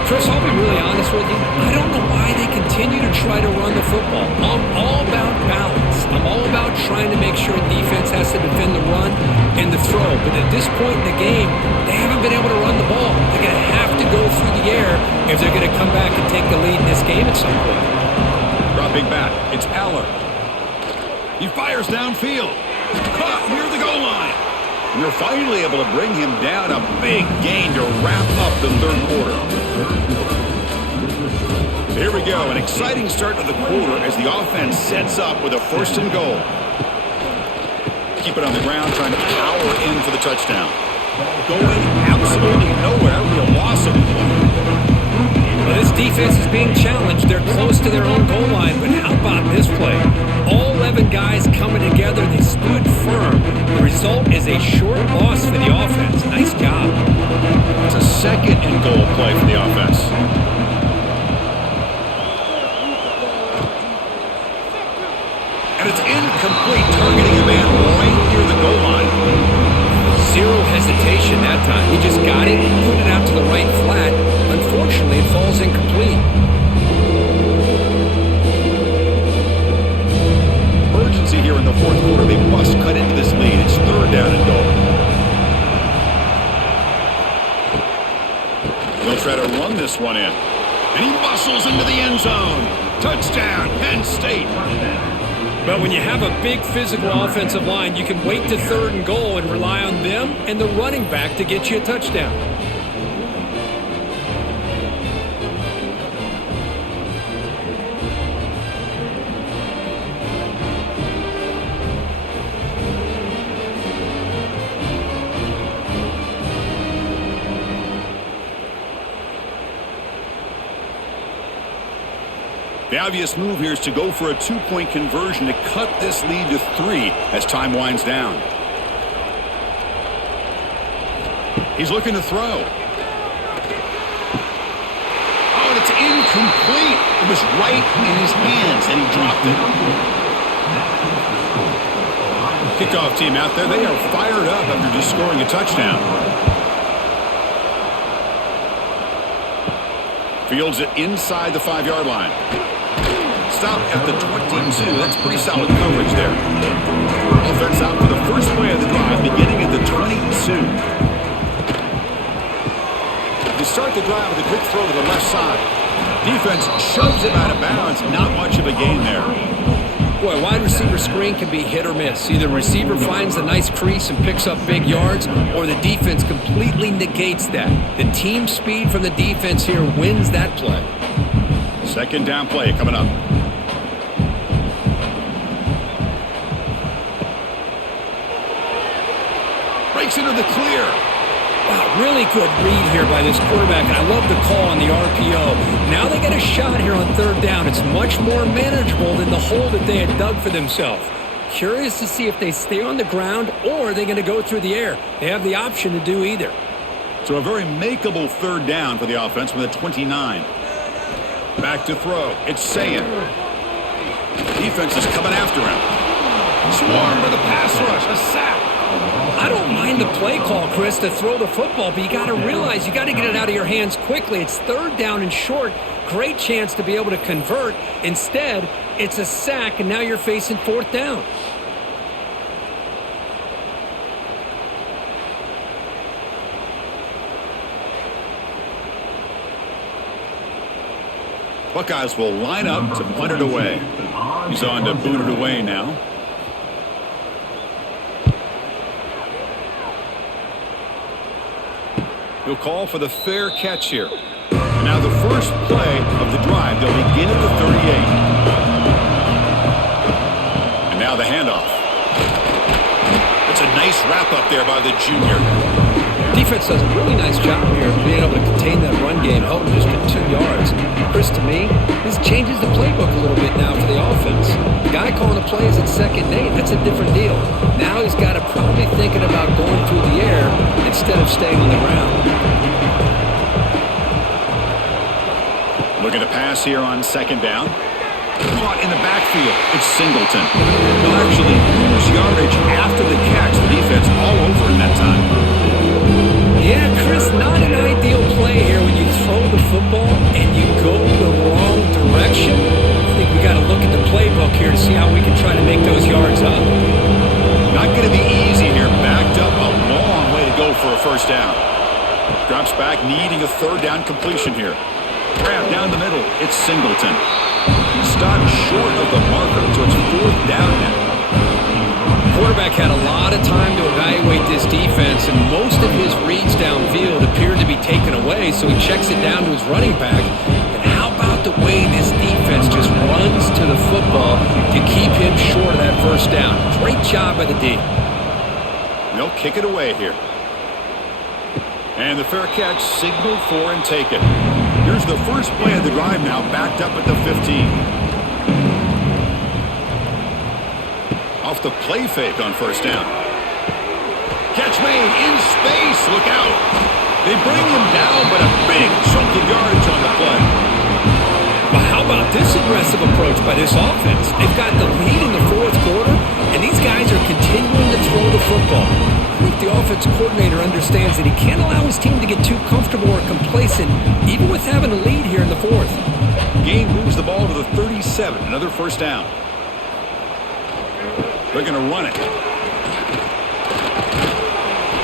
Chris, I'll be really honest with you. I don't know why they continue to try to run the football. I'm all about balance. I'm all about trying to make sure defense has to defend the run and the throw. But at this point in the game, they haven't been able to run the ball. They're going to have to go through the air if they're going to come back and take the lead in this game at some point. Dropping back. It's Aller. He fires downfield. Caught near the goal line. And they're finally able to bring him down. A big gain to wrap up the third quarter. Here we go. An exciting start to the quarter as the offense sets up with a first and goal. Keep it on the ground, trying to power in for the touchdown. Going absolutely nowhere. That would be a loss of a play. Well, this defense is being challenged. They're close to their own goal line, but how about this play? All 11 guys coming together. They stood firm. The result is a short loss for the offense. Nice job. It's a second and goal play for the offense. And it's incomplete, targeting a man right near the goal line. Zero hesitation that time. He just got it, put it out to the right flat. Unfortunately, it falls incomplete. Urgency here in the fourth quarter. They must cut into this lead. It's third down and goal. They'll try to run this one in. And he muscles into the end zone. Touchdown, Penn State. But when you have a big physical offensive line, you can wait to third and goal and rely on them and the running back to get you a touchdown. The obvious move here is to go for a two-point conversion to cut this lead to 3 as time winds down. He's looking to throw. Oh, and it's incomplete. It was right in his hands, and he dropped it. Kickoff team out there. They are fired up after just scoring a touchdown. Fields it inside the 5-yard line. Stop at the 22. That's pretty solid coverage there. Offense out for the first play of the drive, beginning at the 22. They start the drive with a quick throw to the left side. Defense shoves him out of bounds. Not much of a gain there. Boy, wide receiver screen can be hit or miss. Either receiver finds a nice crease and picks up big yards, or the defense completely negates that. The team speed from the defense here wins that play. Second down play coming up. Breaks into the clear. Wow, really good read here by this quarterback, and I love the call on the RPO. Now they get a shot here on third down. It's much more manageable than the hole that they had dug for themselves. Curious to see if they stay on the ground or they're going to go through the air. They have the option to do either. So a very makeable third down for the offense with a 29. Back to throw. It's Sayin. Defense is coming after him. Swarm with a pass rush. A sack. I don't mind the play call, Chris, to throw the football, but you got to realize you got to get it out of your hands quickly. It's third down and short. Great chance to be able to convert. Instead, it's a sack, and now you're facing fourth down. Buckeyes will line up to punt it away. He's on to boot it away now. He'll call for the fair catch here. And now the first play of the drive. They'll begin at the 38. And now the handoff. That's a nice wrap up there by the junior. Defense does a really nice job here of being able to contain that run game, held him just at 2 yards. Chris, to me, this changes the playbook a little bit now for the offense. The guy calling the plays at 2nd and 8, that's a different deal. Now he's got to probably thinking about going through the air instead of staying on the ground. Looking to pass here on 2nd down. Caught in the backfield. It's Singleton. He'll actually lose yardage after the catch. The defense all over him that time. Yeah, Chris, not an ideal play here when you throw the football and you go the wrong direction. I think we got to look at the playbook here to see how we can try to make those yards up. Not going to be easy here. Backed up a long way to go for a first down. Drops back, needing a 3rd down completion here. Grab down the middle. It's Singleton. He stopped short of the marker, so it's 4th down now. Quarterback had a lot of time to evaluate this defense, and most of his reads downfield appeared to be taken away, so he checks it down to his running back. And how about the way this defense just runs to the football to keep him short of that first down? Great job by the D. They'll kick it away here. And the fair catch signaled for and taken. Here's the first play of the drive now, backed up at the 15. Off the play fake on first down. Catch made in space. Look out. They bring him down, but a big chunk of yardage on the play. But how about this aggressive approach by this offense? They've got the lead in the 4th quarter, and these guys are continuing to throw the football. I think the offense coordinator understands that he can't allow his team to get too comfortable or complacent, even with having a lead here in the 4th. Gain moves the ball to the 37. Another first down. They're going to run it.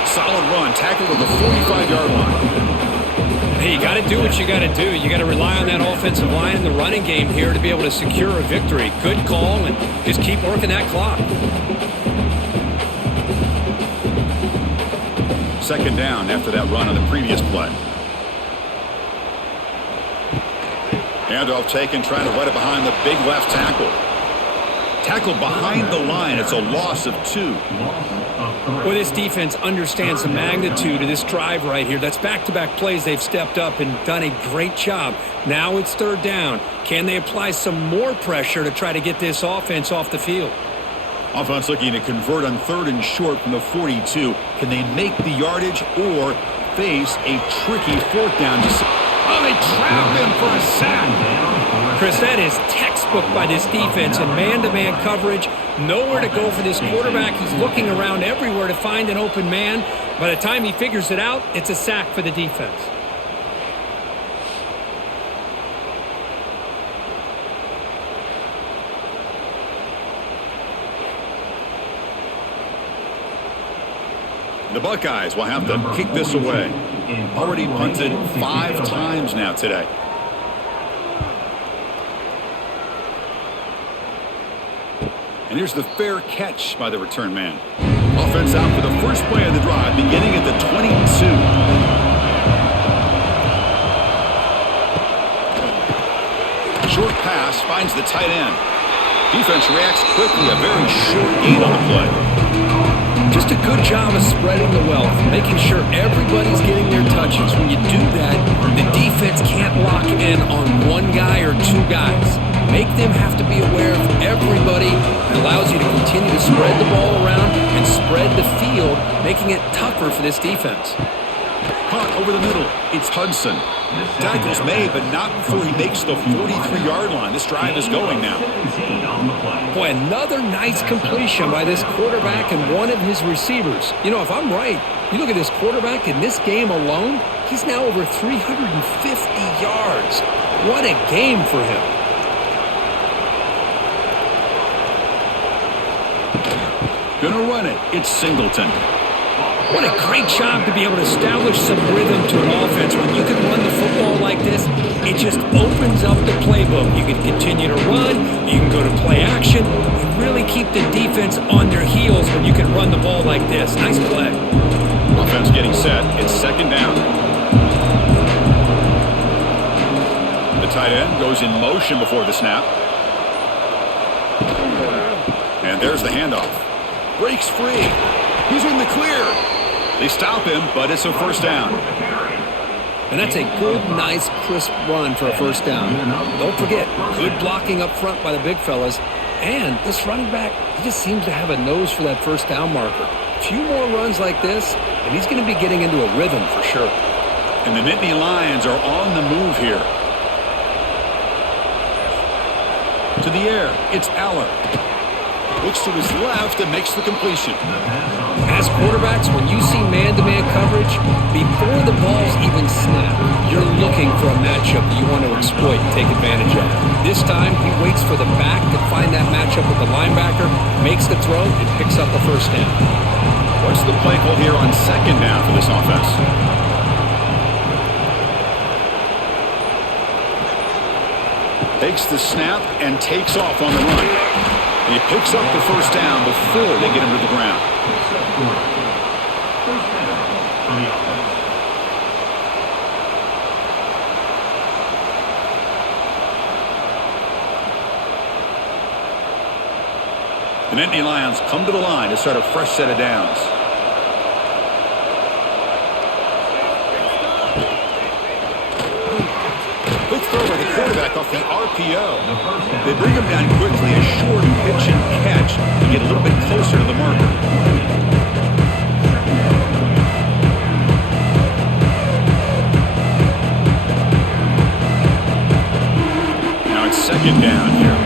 Solid run. Tackled at the 45-yard line. Hey, you got to do what you got to do. You got to rely on that offensive line in the running game here to be able to secure a victory. Good call, and just keep working that clock. 2nd down after that run on the previous play. Handoff taken, trying to let it behind the big left tackle. Tackled behind the line. It's a loss of 2. Well, this defense understands the magnitude of this drive right here. That's back-to-back plays. They've stepped up and done a great job. Now it's 3rd down. Can they apply some more pressure to try to get this offense off the field? Offense looking to convert on 3rd and short from the 42. Can they make the yardage or face a tricky 4th down? Oh, they trap him for a sack. Chris, that is textbook by this defense in man-to-man coverage. Nowhere to go for this quarterback. He's looking around everywhere to find an open man. By the time he figures it out, it's a sack for the defense. The Buckeyes will have to kick this away. Already punted 5 times now today. And here's the fair catch by the return man. Offense out for the first play of the drive, beginning at the 22. Short pass finds the tight end. Defense reacts quickly, a very short gain on the play. Just a good job of spreading the wealth, making sure everybody's getting their touches. When you do that, the defense can't lock in on one guy or 2 guys. Make them have to be aware of everybody. It allows you to continue to spread the ball around and spread the field, making it tougher for this defense. Caught over the middle. It's Hudson. Tackle's made, but not before he makes the 43-yard line. This drive is going now. Boy, another nice completion by this quarterback and one of his receivers. You know, if I'm right, you look at this quarterback in this game alone, he's now over 350 yards. What a game for him. Gonna run it. It's Singleton. What a great job to be able to establish some rhythm to an offense. When you can run the football like this, it just opens up the playbook. You can continue to run. You can go to play action. You really keep the defense on their heels when you can run the ball like this. Nice play. Offense getting set. It's second down. The tight end goes in motion before the snap. And there's the handoff. Breaks free. He's in the clear. They stop him, but it's a first down. And that's a good, nice, crisp run for a first down. Don't forget, good blocking up front by the big fellas. And this running back, he just seems to have a nose for that first down marker. A few more runs like this, and he's going to be getting into a rhythm for sure. And the Nittany Lions are on the move here. To the air, it's Aller. Looks to his left and makes the completion. As quarterbacks, when you see man-to-man coverage, before the ball's even snapped, you're looking for a matchup that you want to exploit and take advantage of. This time, he waits for the back to find that matchup with the linebacker, makes the throw, and picks up the first down. What's the play call here on second down for this offense? Takes the snap and takes off on the run. He picks up the first down before they get him to the ground. The Nittany Lions come to the line to start a fresh set of downs. Quick throw by the quarterback off the RPO. They bring him down quickly, a short pitch and catch to get a little bit closer to the marker. Now it's second down here.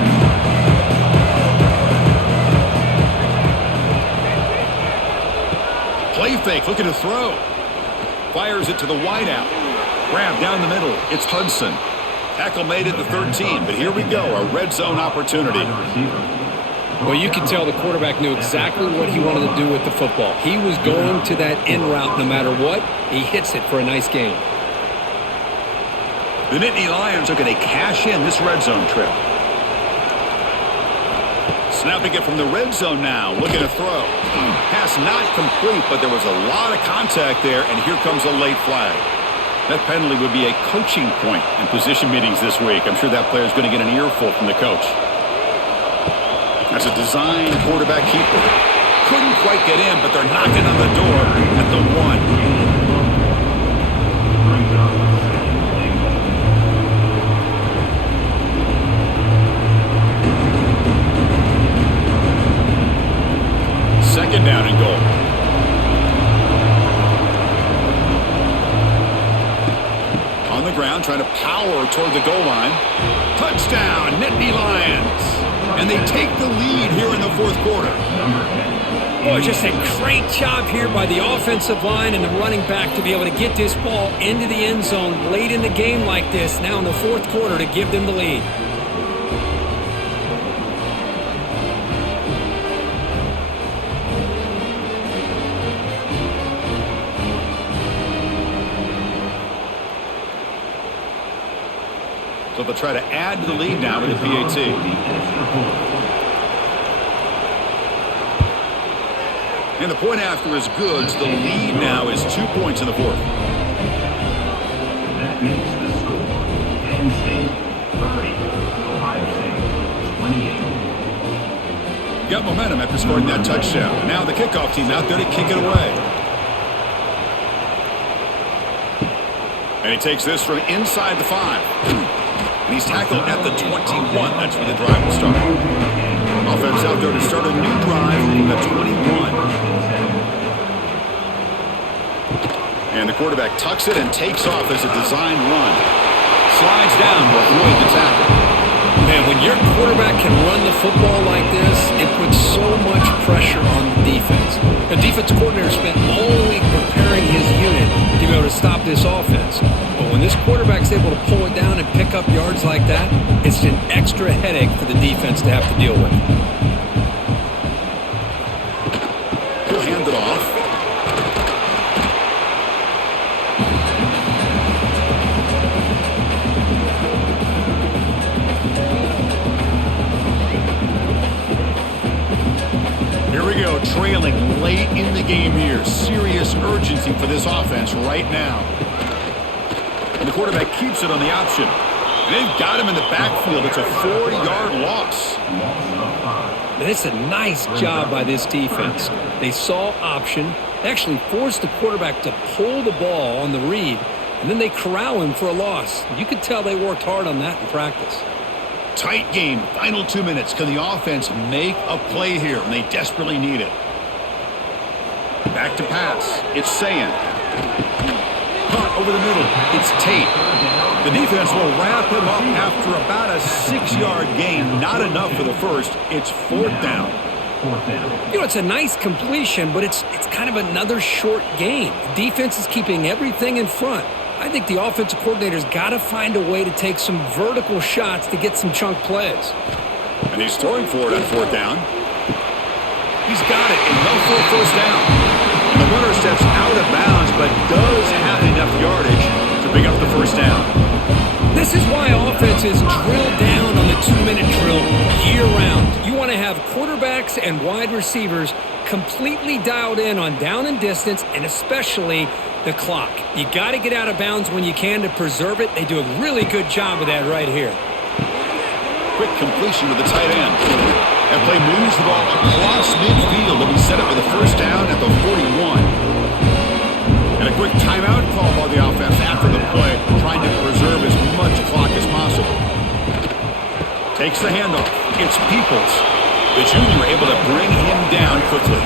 Play fake, looking to throw. Fires it to the wideout. Grab down the middle. It's Hudson. Tackle made at the 13, but here we go, a red zone opportunity. Well, you can tell the quarterback knew exactly what he wanted to do with the football. He was going to that in route no matter what. He hits it for a nice gain. The Nittany Lions are going to cash in this red zone trip. Snapping it from the red zone now, looking to throw. Pass not complete, but there was a lot of contact there, and here comes a late flag. That penalty would be a coaching point in position meetings this week. I'm sure that player is going to get an earful from the coach. That's a design quarterback keeper. Couldn't quite get in, but they're knocking on the door at the 1. Second down and goal. On the ground, trying to power toward the goal line. Touchdown, Nittany Lions. And they take the lead here in the fourth quarter. Boy, just a great job here by the offensive line and the running back to be able to get this ball into the end zone late in the game like this, now in the fourth quarter, to give them the lead. So they'll try to add to the lead now with the PAT. And the point after is good, so the lead now is 2 points in the fourth. That makes the score Penn State 30, Ohio State 28. Got momentum after scoring that touchdown. Now the kickoff team out there to kick it away. And he takes this from inside the 5. And he's tackled at the 21. That's where the drive will start. Offense out there to start a new drive from the 21. And the quarterback tucks it and takes off as a design run. Slides down to avoid the tackle. Man, when your quarterback can run the football like this, it puts so much pressure on the defense. The defense coordinator spent all week preparing his unit to be able to stop this offense. But when this quarterback's able to pull it down and pick up yards like that, it's an extra headache for the defense to have to deal with. He'll hand it off. Here we go, trailing late in the game here. Serious urgency for this offense right now. And the quarterback keeps it on the option. And they've got him in the backfield. It's a 4-yard loss. And it's a nice job by this defense. They saw option. They actually forced the quarterback to pull the ball on the read, and then they corral him for a loss. You could tell they worked hard on that in practice. Tight game, final 2 minutes. Can the offense make a play here? And they desperately need it. Back to pass. It's Sayan. Punt over the middle. It's Tate. The defense will wrap him up after about a 6-yard gain. Not enough for the first. It's 4th down. You know, it's a nice completion, but it's kind of another short game. The defense is keeping everything in front. I think the offensive coordinator's got to find a way to take some vertical shots to get some chunk plays. And he's throwing for it on 4th down. He's got it, and no full first down. And the runner steps out of bounds, but does have enough yardage to pick up the first down. This is why offenses drill down on the 2-minute drill year-round. You want to have quarterbacks and wide receivers completely dialed in on down and distance, and especially the clock. You got to get out of bounds when you can to preserve it. They do a really good job of that right here. Quick completion to the tight end. That play moves the ball across midfield. They'll be set up with a first down at the 41. And a quick timeout call by the offense after the play, trying to preserve as much clock as possible. Takes the handoff. It's Peoples. The junior able to bring him down quickly.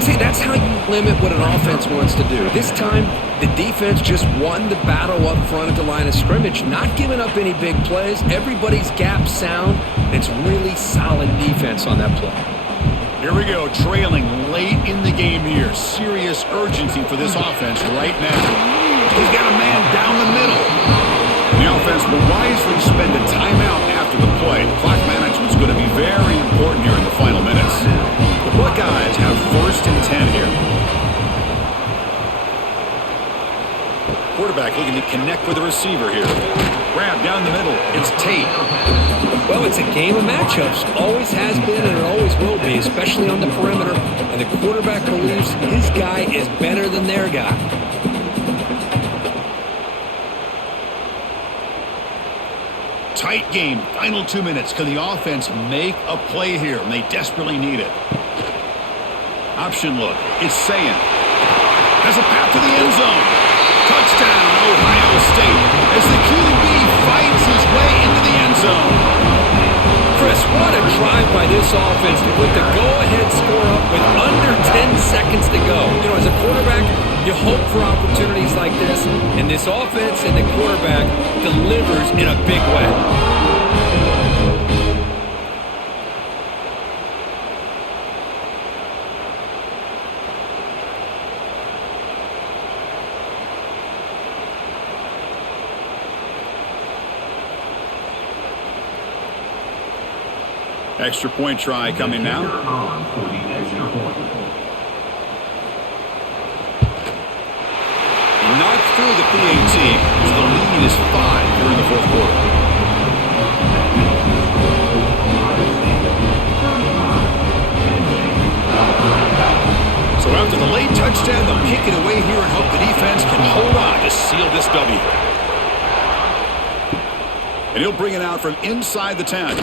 See, that's how you limit what an offense wants to do. This time, the defense just won the battle up front at the line of scrimmage, not giving up any big plays. Everybody's gap sound. It's really solid defense on that play. Here we go, trailing late in the game here. Serious urgency for this offense right now. He's got a man down the middle. The offense will wisely spend a timeout after the play. Clock management's going to be very important here in the final minutes. The Buckeyes have 1st and 10 here. Quarterback looking to connect with the receiver here. Grab down the middle. It's Tate. Well, it's a game of matchups. Always has been and it always will be, especially on the perimeter. And the quarterback believes his guy is better than their guy. Tight game, final 2 minutes. Can the offense make a play here? And they desperately need it. Option look. It's Sayan. Has a path to the end zone. Touchdown, Ohio State, as the QB fights his way into the end zone. Chris, what a drive by this offense to put the go-ahead score up with under 10 seconds to go. You know, as a quarterback, you hope for opportunities like this, and this offense and the quarterback delivers in a big way. Extra point try coming now. He knocked through the PAT as the lead is 5 here in the 4th quarter. So after the late touchdown, they'll kick it away here and hope the defense can hold on to seal this W. And he'll bring it out from inside the 10.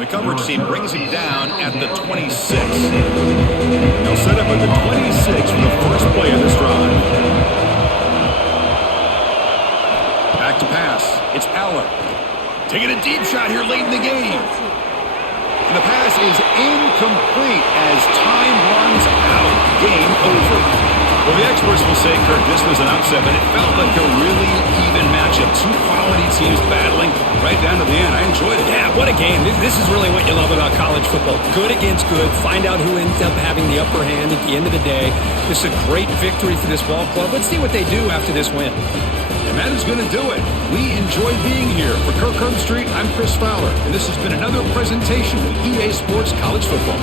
And the coverage team brings him down at the 26. They'll set up at the 26 for the first play of this drive. Back to pass. It's Aller. Taking a deep shot here late in the game. And the pass is incomplete as time runs out. Game over. Well, the experts will say, Kirk, this was an upset, but it felt like a really even matchup. Two quality teams battling right down to the end. I enjoyed it. Yeah, what a game. This is really what you love about college football. Good against good. Find out who ends up having the upper hand at the end of the day. This is a great victory for this ball club. Let's see what they do after this win. And that is going to do it. We enjoyed being here. For Kirk Street, I'm Chris Fowler, and this has been another presentation of EA Sports College Football.